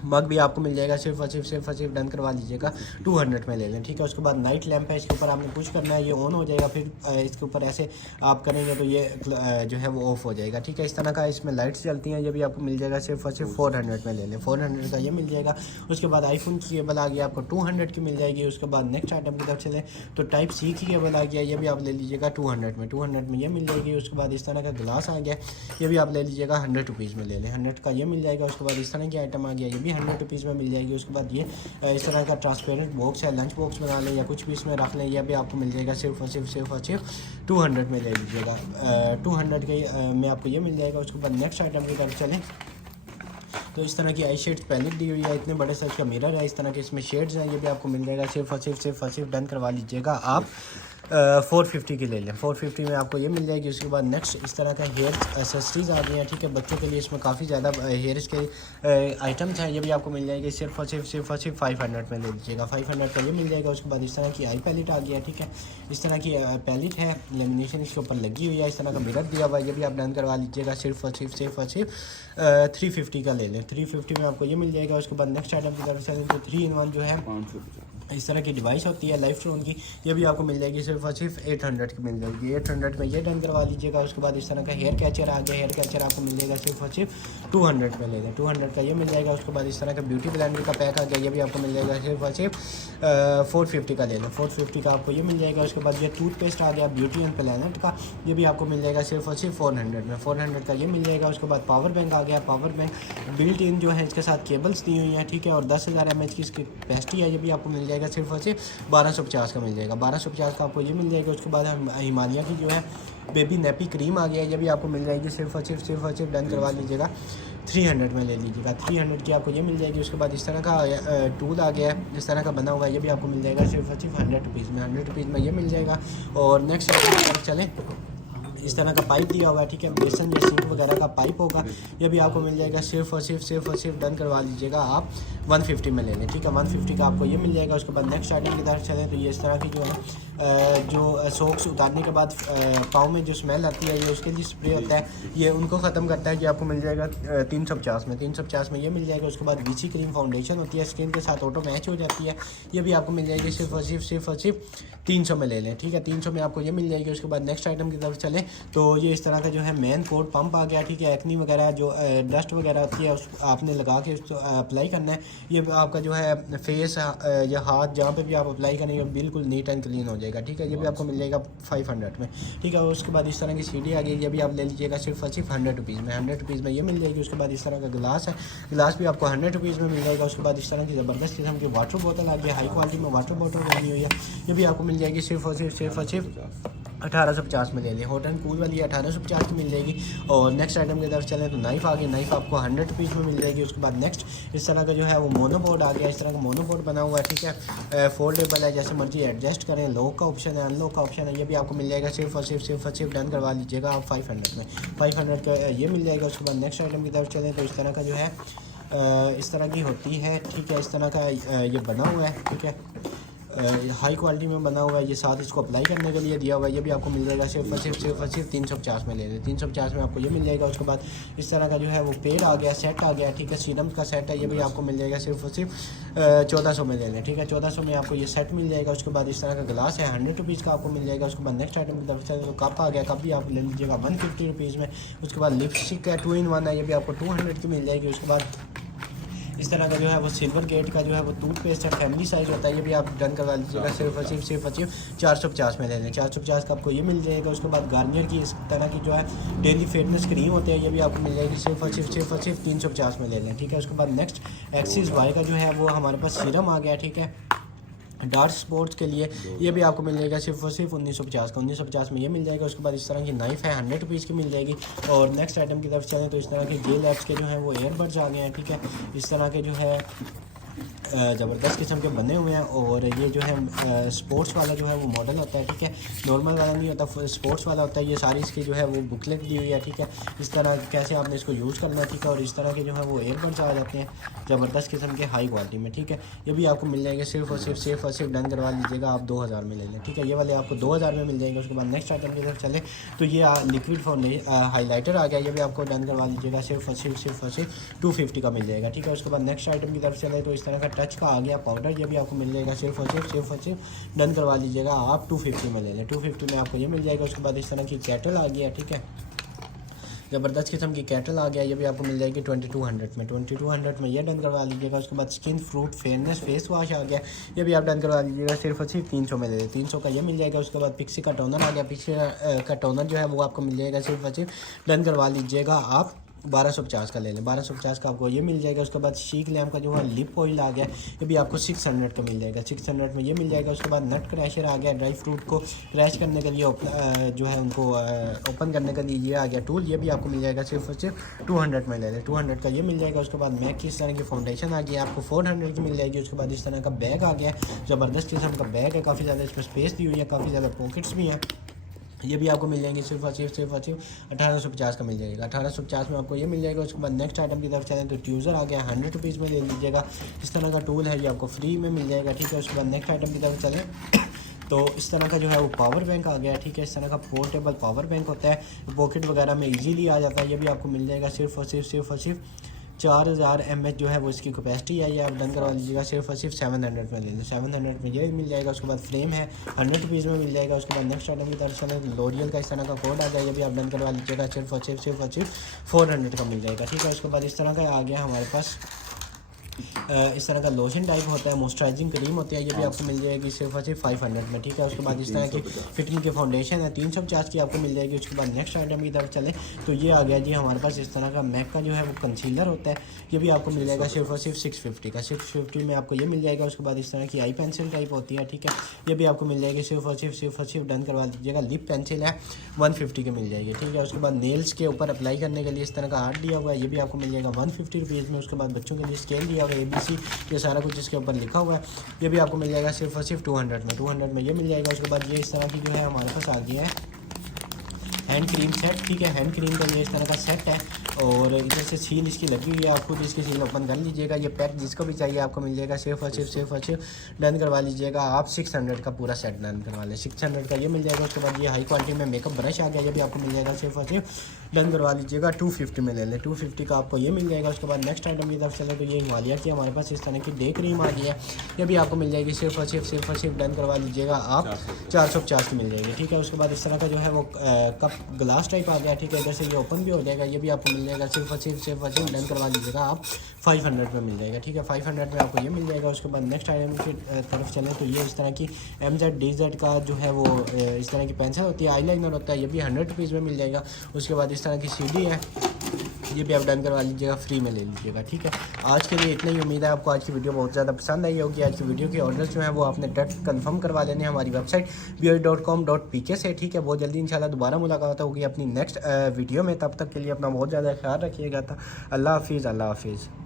मग भी आपको मिल जाएगा सिर्फ और सिर्फ डन करवा लीजिएगा 200 में ले लें, ठीक है। उसके बाद नाइट लैंप है, इसके ऊपर आपने कुछ करना है, ये ऑन हो जाएगा, फिर इसके ऊपर ऐसे आप करेंगे तो ये जो है वो ऑफ हो जाएगा, ठीक है, इस तरह का इसमें लाइट्स चलती हैं, ये भी आपको मिल जाएगा सिर्फ और सिर्फ 400 में ले लें, 400 का ये मिल जाएगा। उसके बाद आईफोन की केबल आ गई आपको 200 की मिल जाएगी। उसके बाद नेक्स्ट आइटम की तरफ चलें तो टाइप सी की केबल आ गया, ये भी आप ले लीजिएगा 200 में ये मिल जाएगी। उसके बाद इस तरह का गिलास आ गया, ये भी आप ले लीजिएगा 100 रुपीज़ में ले लें, 100 का ये मिल जाएगा। उसके बाद इस तरह की आइटम आ गया, ये भी 100 रुपीज़ में मिल जाएगी। उसके बाद ये इस तरह का ट्रांसपेरेंट बॉक्स है, लंच बॉक्स बना लें या कुछ भी इसमें रख लें, यह भी आपको मिल जाएगा सिर्फ और सिर्फ 200 में ले लीजिएगा, 200 के में आपको ये मिल जाएगा। उसके बाद नेक्स्ट आइटम की तरफ चलें तो इस तरह की आई शेड्स पैलेट दी हुई है, इतने बड़े साइज का मिरर है, इस तरह के इसमें शेड्स हैं, ये भी आपको मिल जाएगा सिर्फ और सिर्फ डन करवा लीजिएगा आप 450 की ले लें, 450 में आपको ये मिल जाएगी। उसके बाद नेक्स्ट इस तरह का हेयर एसेसरीज आ गई हैं, ठीक है, बच्चों के लिए इसमें काफ़ी ज़्यादा हेयर्स के आइटम्स हैं, ये भी आपको मिल जाएगी सिर्फ और सिर्फ 500 में ले लीजिएगा, 500 का ये मिल जाएगा। उसके बाद इस तरह की आई पैलेट आ गया, ठीक है, इस तरह की पैलेट है, लेमिनेशन इसके ऊपर लगी हुई है, इस तरह का मिरर दिया हुआ है, ये भी आप डन करवा लीजिएगा सिर्फ और सिर्फ 350 का ले लें, 350 में आपको ये मिल जाएगा। उसके बाद नेक्स्ट आइटम की तरफ चलें तो 3-in-1 जो है इस तरह की डिवाइस होती है लाइफस्टोन की, ये भी आपको मिल जाएगी सिर्फ और सिर्फ 800 की मिल जाएगी, 800 में ये डन करवा लीजिएगा। उसके बाद इस तरह का हेयर कैचर आ गया, हेयर कैचर आपको मिल जाएगा सिर्फ और सिर्फ 200 में ले लें, 200 का ये मिल जाएगा। उसके बाद इस तरह का ब्यूटी ब्लेंडर का पैक आ गया, ये भी आपको मिल जाएगा सिर्फ और सिर्फ 450 का ले लें, 450 का आपको ये मिल जाएगा। उसके बाद ये टूथपेस्ट आ गया ब्यूटी एंड प्लैनेट का, ये भी आपको मिल जाएगा सिर्फ और सिर्फ 400 में, 400 का ये मिल जाएगा। उसके बाद पावर बैंक आ गया, पावर बैंक बिल्ट इन जो है इसके साथ केबल्स दी हुई हैं, ठीक है, और 10,000 mAh की इसकी कैपेसिटी है, ये भी आपको मिल जाएगा सिर्फ और सिर्फ 1250 का मिल जाएगा, 1250 का आपको ये मिल जाएगा। उसके बाद हिमालय की जो है बेबी नेपी क्रीम आ गया, ये भी आपको मिल जाएगी सिर्फ और सिर्फ डन करवा लीजिएगा 300 में ले लीजिएगा, 300 की आपको ये मिल जाएगी। उसके बाद इस तरह का टूल आ गया है, इस तरह का बना हुआ है, ये भी आपको मिल जाएगा सिर्फ और सिर्फ 100 रुपीज़ में, 100 रुपीज़ में ये मिल जाएगा। और नेक्स्ट चलें इस तरह का पाइप दिया हुआ है, ठीक है, बेसन या सिंक वगैरह का पाइप होगा, ये भी आपको मिल जाएगा। सिर्फ और सिर्फ डन करवा लीजिएगा आप 150 में ले लें, ठीक है, 150 का आपको ये मिल जाएगा। उसके बाद नेक्स्ट आइटम की तरफ चलें तो ये इस तरह की जो है जो सॉक्स उतारने के बाद पाँव में जो स्मेल आती है, ये उसके लिए स्प्रे होता है, ये उनको ख़त्म करता है। कि आपको मिल जाएगा 350 में ये मिल जाएगा। उसके बाद बीसी क्रीम फाउंडेशन होती है, स्किन के साथ ऑटो मैच हो जाती है, ये भी आपको मिल जाएगी सिर्फ और सिर्फ 300 में ले लें, ठीक है, 300 में आपको ये मिल जाएगी। उसके बाद नेक्स्ट आइटम की तरफ चलें तो ये इस तरह का जो है मेन कोड पंप आ गया, ठीक है, एक्नी वगैरह जो डस्ट वगैरह होती है उस आपने लगा के उसको अप्लाई करना है। ये आपका जो है फेस या हाथ जहाँ पे भी आप अप्लाई करेंगे बिल्कुल नीट एंड क्लीन हो जाएगा, ठीक है, ये भी आपको मिल जाएगा 500 में, ठीक है। उसके बाद इस तरह की सीढ़ी आ गई, ये भी आप ले लीजिएगा सिर्फ 100 रुपीज़ में, 100 रुपीज़ में ये मिल जाएगी। उसके बाद इस तरह का गिलास है, गिलास भी आपको 100 रुपीज़ में मिल जाएगा। उसके बाद इस तरह की ज़बरदस्त किस्म की वाटर बोतल आ गई, हाई क्वालिटी में वाटर बोतल बनी हुई है, ये भी आपको मिल जाएगी सिर्फ और सिर्फ 1850 में ले लें। हॉट एंड कूल वाली 1850 की मिल जाएगी। और नेक्स्ट आइटम की तरफ चलें तो नाइफ़ आ गई, नाइफ़ आपको 100 रुपीज़ में मिल जाएगी। उसके बाद नेक्स्ट इस तरह का जो है वो मोनोबोर्ड आ गया, इस तरह का मोनोबोर्ड बना हुआ है, ठीक है, फोल्डेबल है, जैसे मर्जी एडजस्ट करें, लॉक का ऑप्शन है, अनलॉक का ऑप्शन है, ये भी आपको मिल जाएगा सिर्फ और सिर्फ डन करवा लीजिएगा आप 500 में, 500 का ये मिल जाएगा। उसके बाद नेक्स्ट आइटम की तरफ चलें तो इस तरह का जो है इस तरह की होती है, ठीक है, इस तरह का ये बना हुआ है, ठीक है, हाई क्वालिटी में बना हुआ है, ये साथ इसको अप्लाई करने के लिए दिया हुआ है, ये भी आपको मिल जाएगा सिर्फ और सिर्फ 350 में ले लें, 350 में आपको ये मिल जाएगा। उसके बाद इस तरह का जो है वो पेड़ आ गया, सेट आ गया, ठीक है, सीरम का सेट है, ये भी आपको मिल जाएगा सिर्फ और सिर्फ 1400 में ले लें, ठीक है, 1400 में आपको ये सेट मिल जाएगा। उसके बाद इस तरह का गिलास है, 100 रुपीज़ का आपको मिल जाएगा। उसके बाद नेक्स्ट आइटम की तरफ से तो कप आ गया, कप भी आप ले लीजिएगा 150 रुपीज़ में। उसके बाद लिपस्टिक है 2 in 1 है, ये भी आपको 200 की मिल जाएगी। उसके बाद इस तरह का जो है वो सिल्वर गेट का जो है वो टूथपेस्ट है, फैमिली साइज़ होता है, ये भी आप डन करवा लीजिएगा सिर्फ और सिर्फ 450 में ले लें, 450 का आपको ये मिल जाएगा। उसके बाद गार्नियर की इस तरह की जो है डेली फिटनेस क्रीम होती है, ये भी आपको मिल जाएगी सिर्फ और सिर्फ 350 में ले लें, ठीक है। उसके बाद नेक्स्ट एक्सिस वाई का जो है वो हमारे पास सीरम आ गया, ठीक है, डार्क स्पॉट्स के लिए, ये भी आपको मिल जाएगा सिर्फ और सिर्फ 1950 का, 1950 में ये मिल जाएगा। उसके बाद इस तरह की नाइफ़ है 100 रुपीज़ की मिल जाएगी। और नेक्स्ट आइटम की तरफ चलें तो इस तरह के जेल एप्स के जो हैं वो एयरबड्स आ गए हैं, ठीक है, इस तरह के जो है ज़बरदस्त किस्म के बने हुए हैं। और ये जो है स्पोर्ट्स वाला जो है वो मॉडल होता है, ठीक है, नॉर्मल वाला नहीं होता, स्पोर्ट्स वाला होता है। ये सारी इसकी जो है वो बुकलेट दी हुई है, ठीक है, इस तरह कैसे आपने इसको यूज़ करना है, ठीक है। और इस तरह के जो है वो एयरबड्स आ जाते हैं ज़बरदस्त किस्म के हाई क्वालिटी में, ठीक है, ये भी आपको मिल जाएंगे सिर्फ और सिर्फ डन करवा लीजिएगा आप 2000 में ले लें, ठीक है, ये वाले आपको 2000 में मिल जाएंगे। उसके बाद नेक्स्ट आइटम की तरफ चले तो ये लिक्विड हाईलाइटर आ गया, ये भी आपको डन करवा लीजिएगा सिर्फ और सिर्फ 250 का मिल जाएगा, ठीक है। उसके बाद नेक्स्ट आइटम की तरफ चले तो इस तरह का टच का आ गया पाउडर, ये भी आपको मिल जाएगा सिर्फ और सिर्फ डन करवा लीजिएगा आप 250 में ले लें, 250 में आपको ये मिल जाएगा। उसके बाद इस तरह की कैटल आ गया, ठीक है, ज़बरदस्त किस्म की कैटल आ गया, ये भी आपको मिल जाएगी 2200 में ये डन करवा लीजिएगा। उसके बाद skin fruit fairness face wash आ गया, ये भी आप डन करवा लीजिएगा सिर्फ और सिर्फ 300 में ले लें, 300 का ये मिल जाएगा। उसके बाद पिक्सी का टोनर आ गया, पिक्सी का टोनर जो है वो आपको मिल जाएगा सिर्फ और सिर्फ डन करवा लीजिएगा आप 1250 का ले लें, 1250 का आपको ये मिल जाएगा। उसके बाद शीक लैम्प का जो है लिप ऑयल आ गया, ये भी आपको 600 का मिल जाएगा, 600 में ये मिल जाएगा। उसके बाद नट क्रैशर आ गया, ड्राई फ्रूट को क्रैश करने के लिए जो है उनको ओपन करने के लिए ये आ गया टूल, ये भी आपको मिल जाएगा सिर्फ और सिर्फ 200 में ले लें, 200 का ये मिल जाएगा। उसके बाद मैक की इस तरह की फाउंडेशन आ गई, आपको 400 की मिल जाएगी। उसके बाद इस तरह का बैग आ गया, ज़बरदस्त किस्म का बैग है, काफ़ी ज़्यादा इसमें स्पेस दी हुई है, काफ़ी ज़्यादा पॉकेट्स भी हैं, ये भी आपको मिल जाएंगे सिर्फ और सिर्फ 1850 का मिल जाएगा, 1850 में आपको ये मिल जाएगा। उसके बाद नेक्स्ट आइटम की तरफ चलें तो ट्यूज़र आ गया, 100 रुपीज़ में ले लीजिएगा, इस तरह का टूल है, ये आपको फ्री में मिल जाएगा, ठीक है। उसके बाद नेक्स्ट आइटम की तरफ चलें तो इस तरह का जो है वो पावर बैंक आ गया, ठीक है, इस तरह का पोर्टेबल पावर बैंक होता है, पॉकेट वगैरह में ईजीली आ जाता है, ये भी आपको मिल जाएगा सिर्फ और सिर्फ 4000 mAh जो है वो इसकी कैपेसिटी है, ये आप डन करवा लीजिएगा सिर्फ और सिर्फ 700 में ले लें, 700 में ये मिल जाएगा। उसके बाद फ्रेम है 100 रुपीज़ में मिल जाएगा। उसके बाद नेक्स्ट आइटम की तरफ चलें लॉरियल का इस तरह का कोड आ जाए, ये भी आप डन करवा लीजिएगा सिर्फ और सिर्फ 400 का मिल जाएगा, ठीक है। उसके बाद इस तरह का आ गया हमारे पास इस तरह का लोशन टाइप होता है, मॉइस्चराइजिंग क्रीम होती है, ये भी आपको मिल जाएगी सिर्फ और सिर्फ 500 में, ठीक है। उसके बाद इस तरह की फिटिंग की फाउंडेशन है 350 की आपको मिल जाएगी। उसके बाद नेक्स्ट आइटम की तरफ चले तो ये आ गया जी हमारे पास इस तरह का मैक का जो है वो कंसीलर होता है, ये भी आपको मिल जाएगा सिर्फ और सिर्फ 650 का, 650 में आपको ये मिल जाएगा। उसके बाद इस तरह की आई पेंसिल टाइप होती है, ठीक है, ये भी आपको मिल जाएगी सिर्फ और सिर्फ डन करवा दीजिएगा। लिप पेंसिल है 150 की मिल जाएगी, ठीक है। उसके बाद नेल्स के ऊपर अप्लाई करने के लिए इस तरह का आर्ट दिया हुआ है, ये भी आपको मिल जाएगा 150 रुपीज़ में। उसके बाद बच्चों के लिए स्केल दिया हुआ है ABC, ये सारा कुछ इसके ऊपर लिखा हुआ है, ये भी आपको मिल जाएगा सिर्फ और सिर्फ 200 में, 200 में ये मिल जाएगा। उसके बाद ये इस तरह की जो है हमारे पास आ गया है हैंड क्रीम सेट, ठीक है। हैंड क्रीम का ये इस तरह का सेट है और इधर से सील इसकी लगी हुई है, आप खुद इसकी सील ओपन कर लीजिएगा। ये पैक जिसको भी चाहिए आपको मिल जाएगा। सिर्फ और सिर्फ डन करवा लीजिएगा आप। 600 का पूरा सेट डन करवा लें, 600 का ये मिल जाएगा। उसके बाद ये हाई क्वालिटी में मेकअप ब्रश आ गया, ये भी आपको मिल जाएगा। सिर्फ और सिर्फ डन करवा लीजिएगा। 250 में ले लें, 250 का आपको ये मिल जाएगा। उसके बाद नेक्स्ट आइटम की तरफ चले तो ये हिमालय की हमारे पास इस तरह की डे क्रीम आ गई है, ये भी आपको मिल जाएगी। सिर्फ और सिर्फ डन करवा लीजिएगा आप। 450 की मिल जाएगी, ठीक है। उसके बाद इस तरह का जो है वो कप ग्लास टाइप आ गया, ठीक है। इधर से ये ओपन भी हो जाएगा, ये भी आपको मिल जाएगा। सिर्फ और सिर्फ डन करवा लीजिएगा आप। 500 में मिल जाएगा, ठीक है। 500 में आपको ये मिल जाएगा। उसके बाद नेक्स्ट आइटम की तरफ चलें तो ये इस तरह की MZ का जो है वो इस तरह की पेंसिल होती है, आईलाइनर होता है, ये भी 100 रुपीज़ में मिल जाएगा। उसके बाद इस तरह की CD है, ये भी आप डन करवा लीजिएगा, फ्री में ले लीजिएगा, ठीक है। आज के लिए इतना ही। उम्मीद है आपको आज की वीडियो बहुत ज़्यादा पसंद आई होगी। आज की वीडियो के ऑर्डर्स जो हैं वो आपने डायरेक्ट कंफर्म करवा लेने हमारी वेबसाइट boi.com.pk से, ठीक है। बहुत जल्दी इंशाल्लाह दोबारा मुलाकात होगी अपनी नेक्स्ट वीडियो में। तब तक के लिए अपना बहुत ज़्यादा ख्याल रखिएगा। अल्लाह हाफिज़, अल्लाह हाफिज़।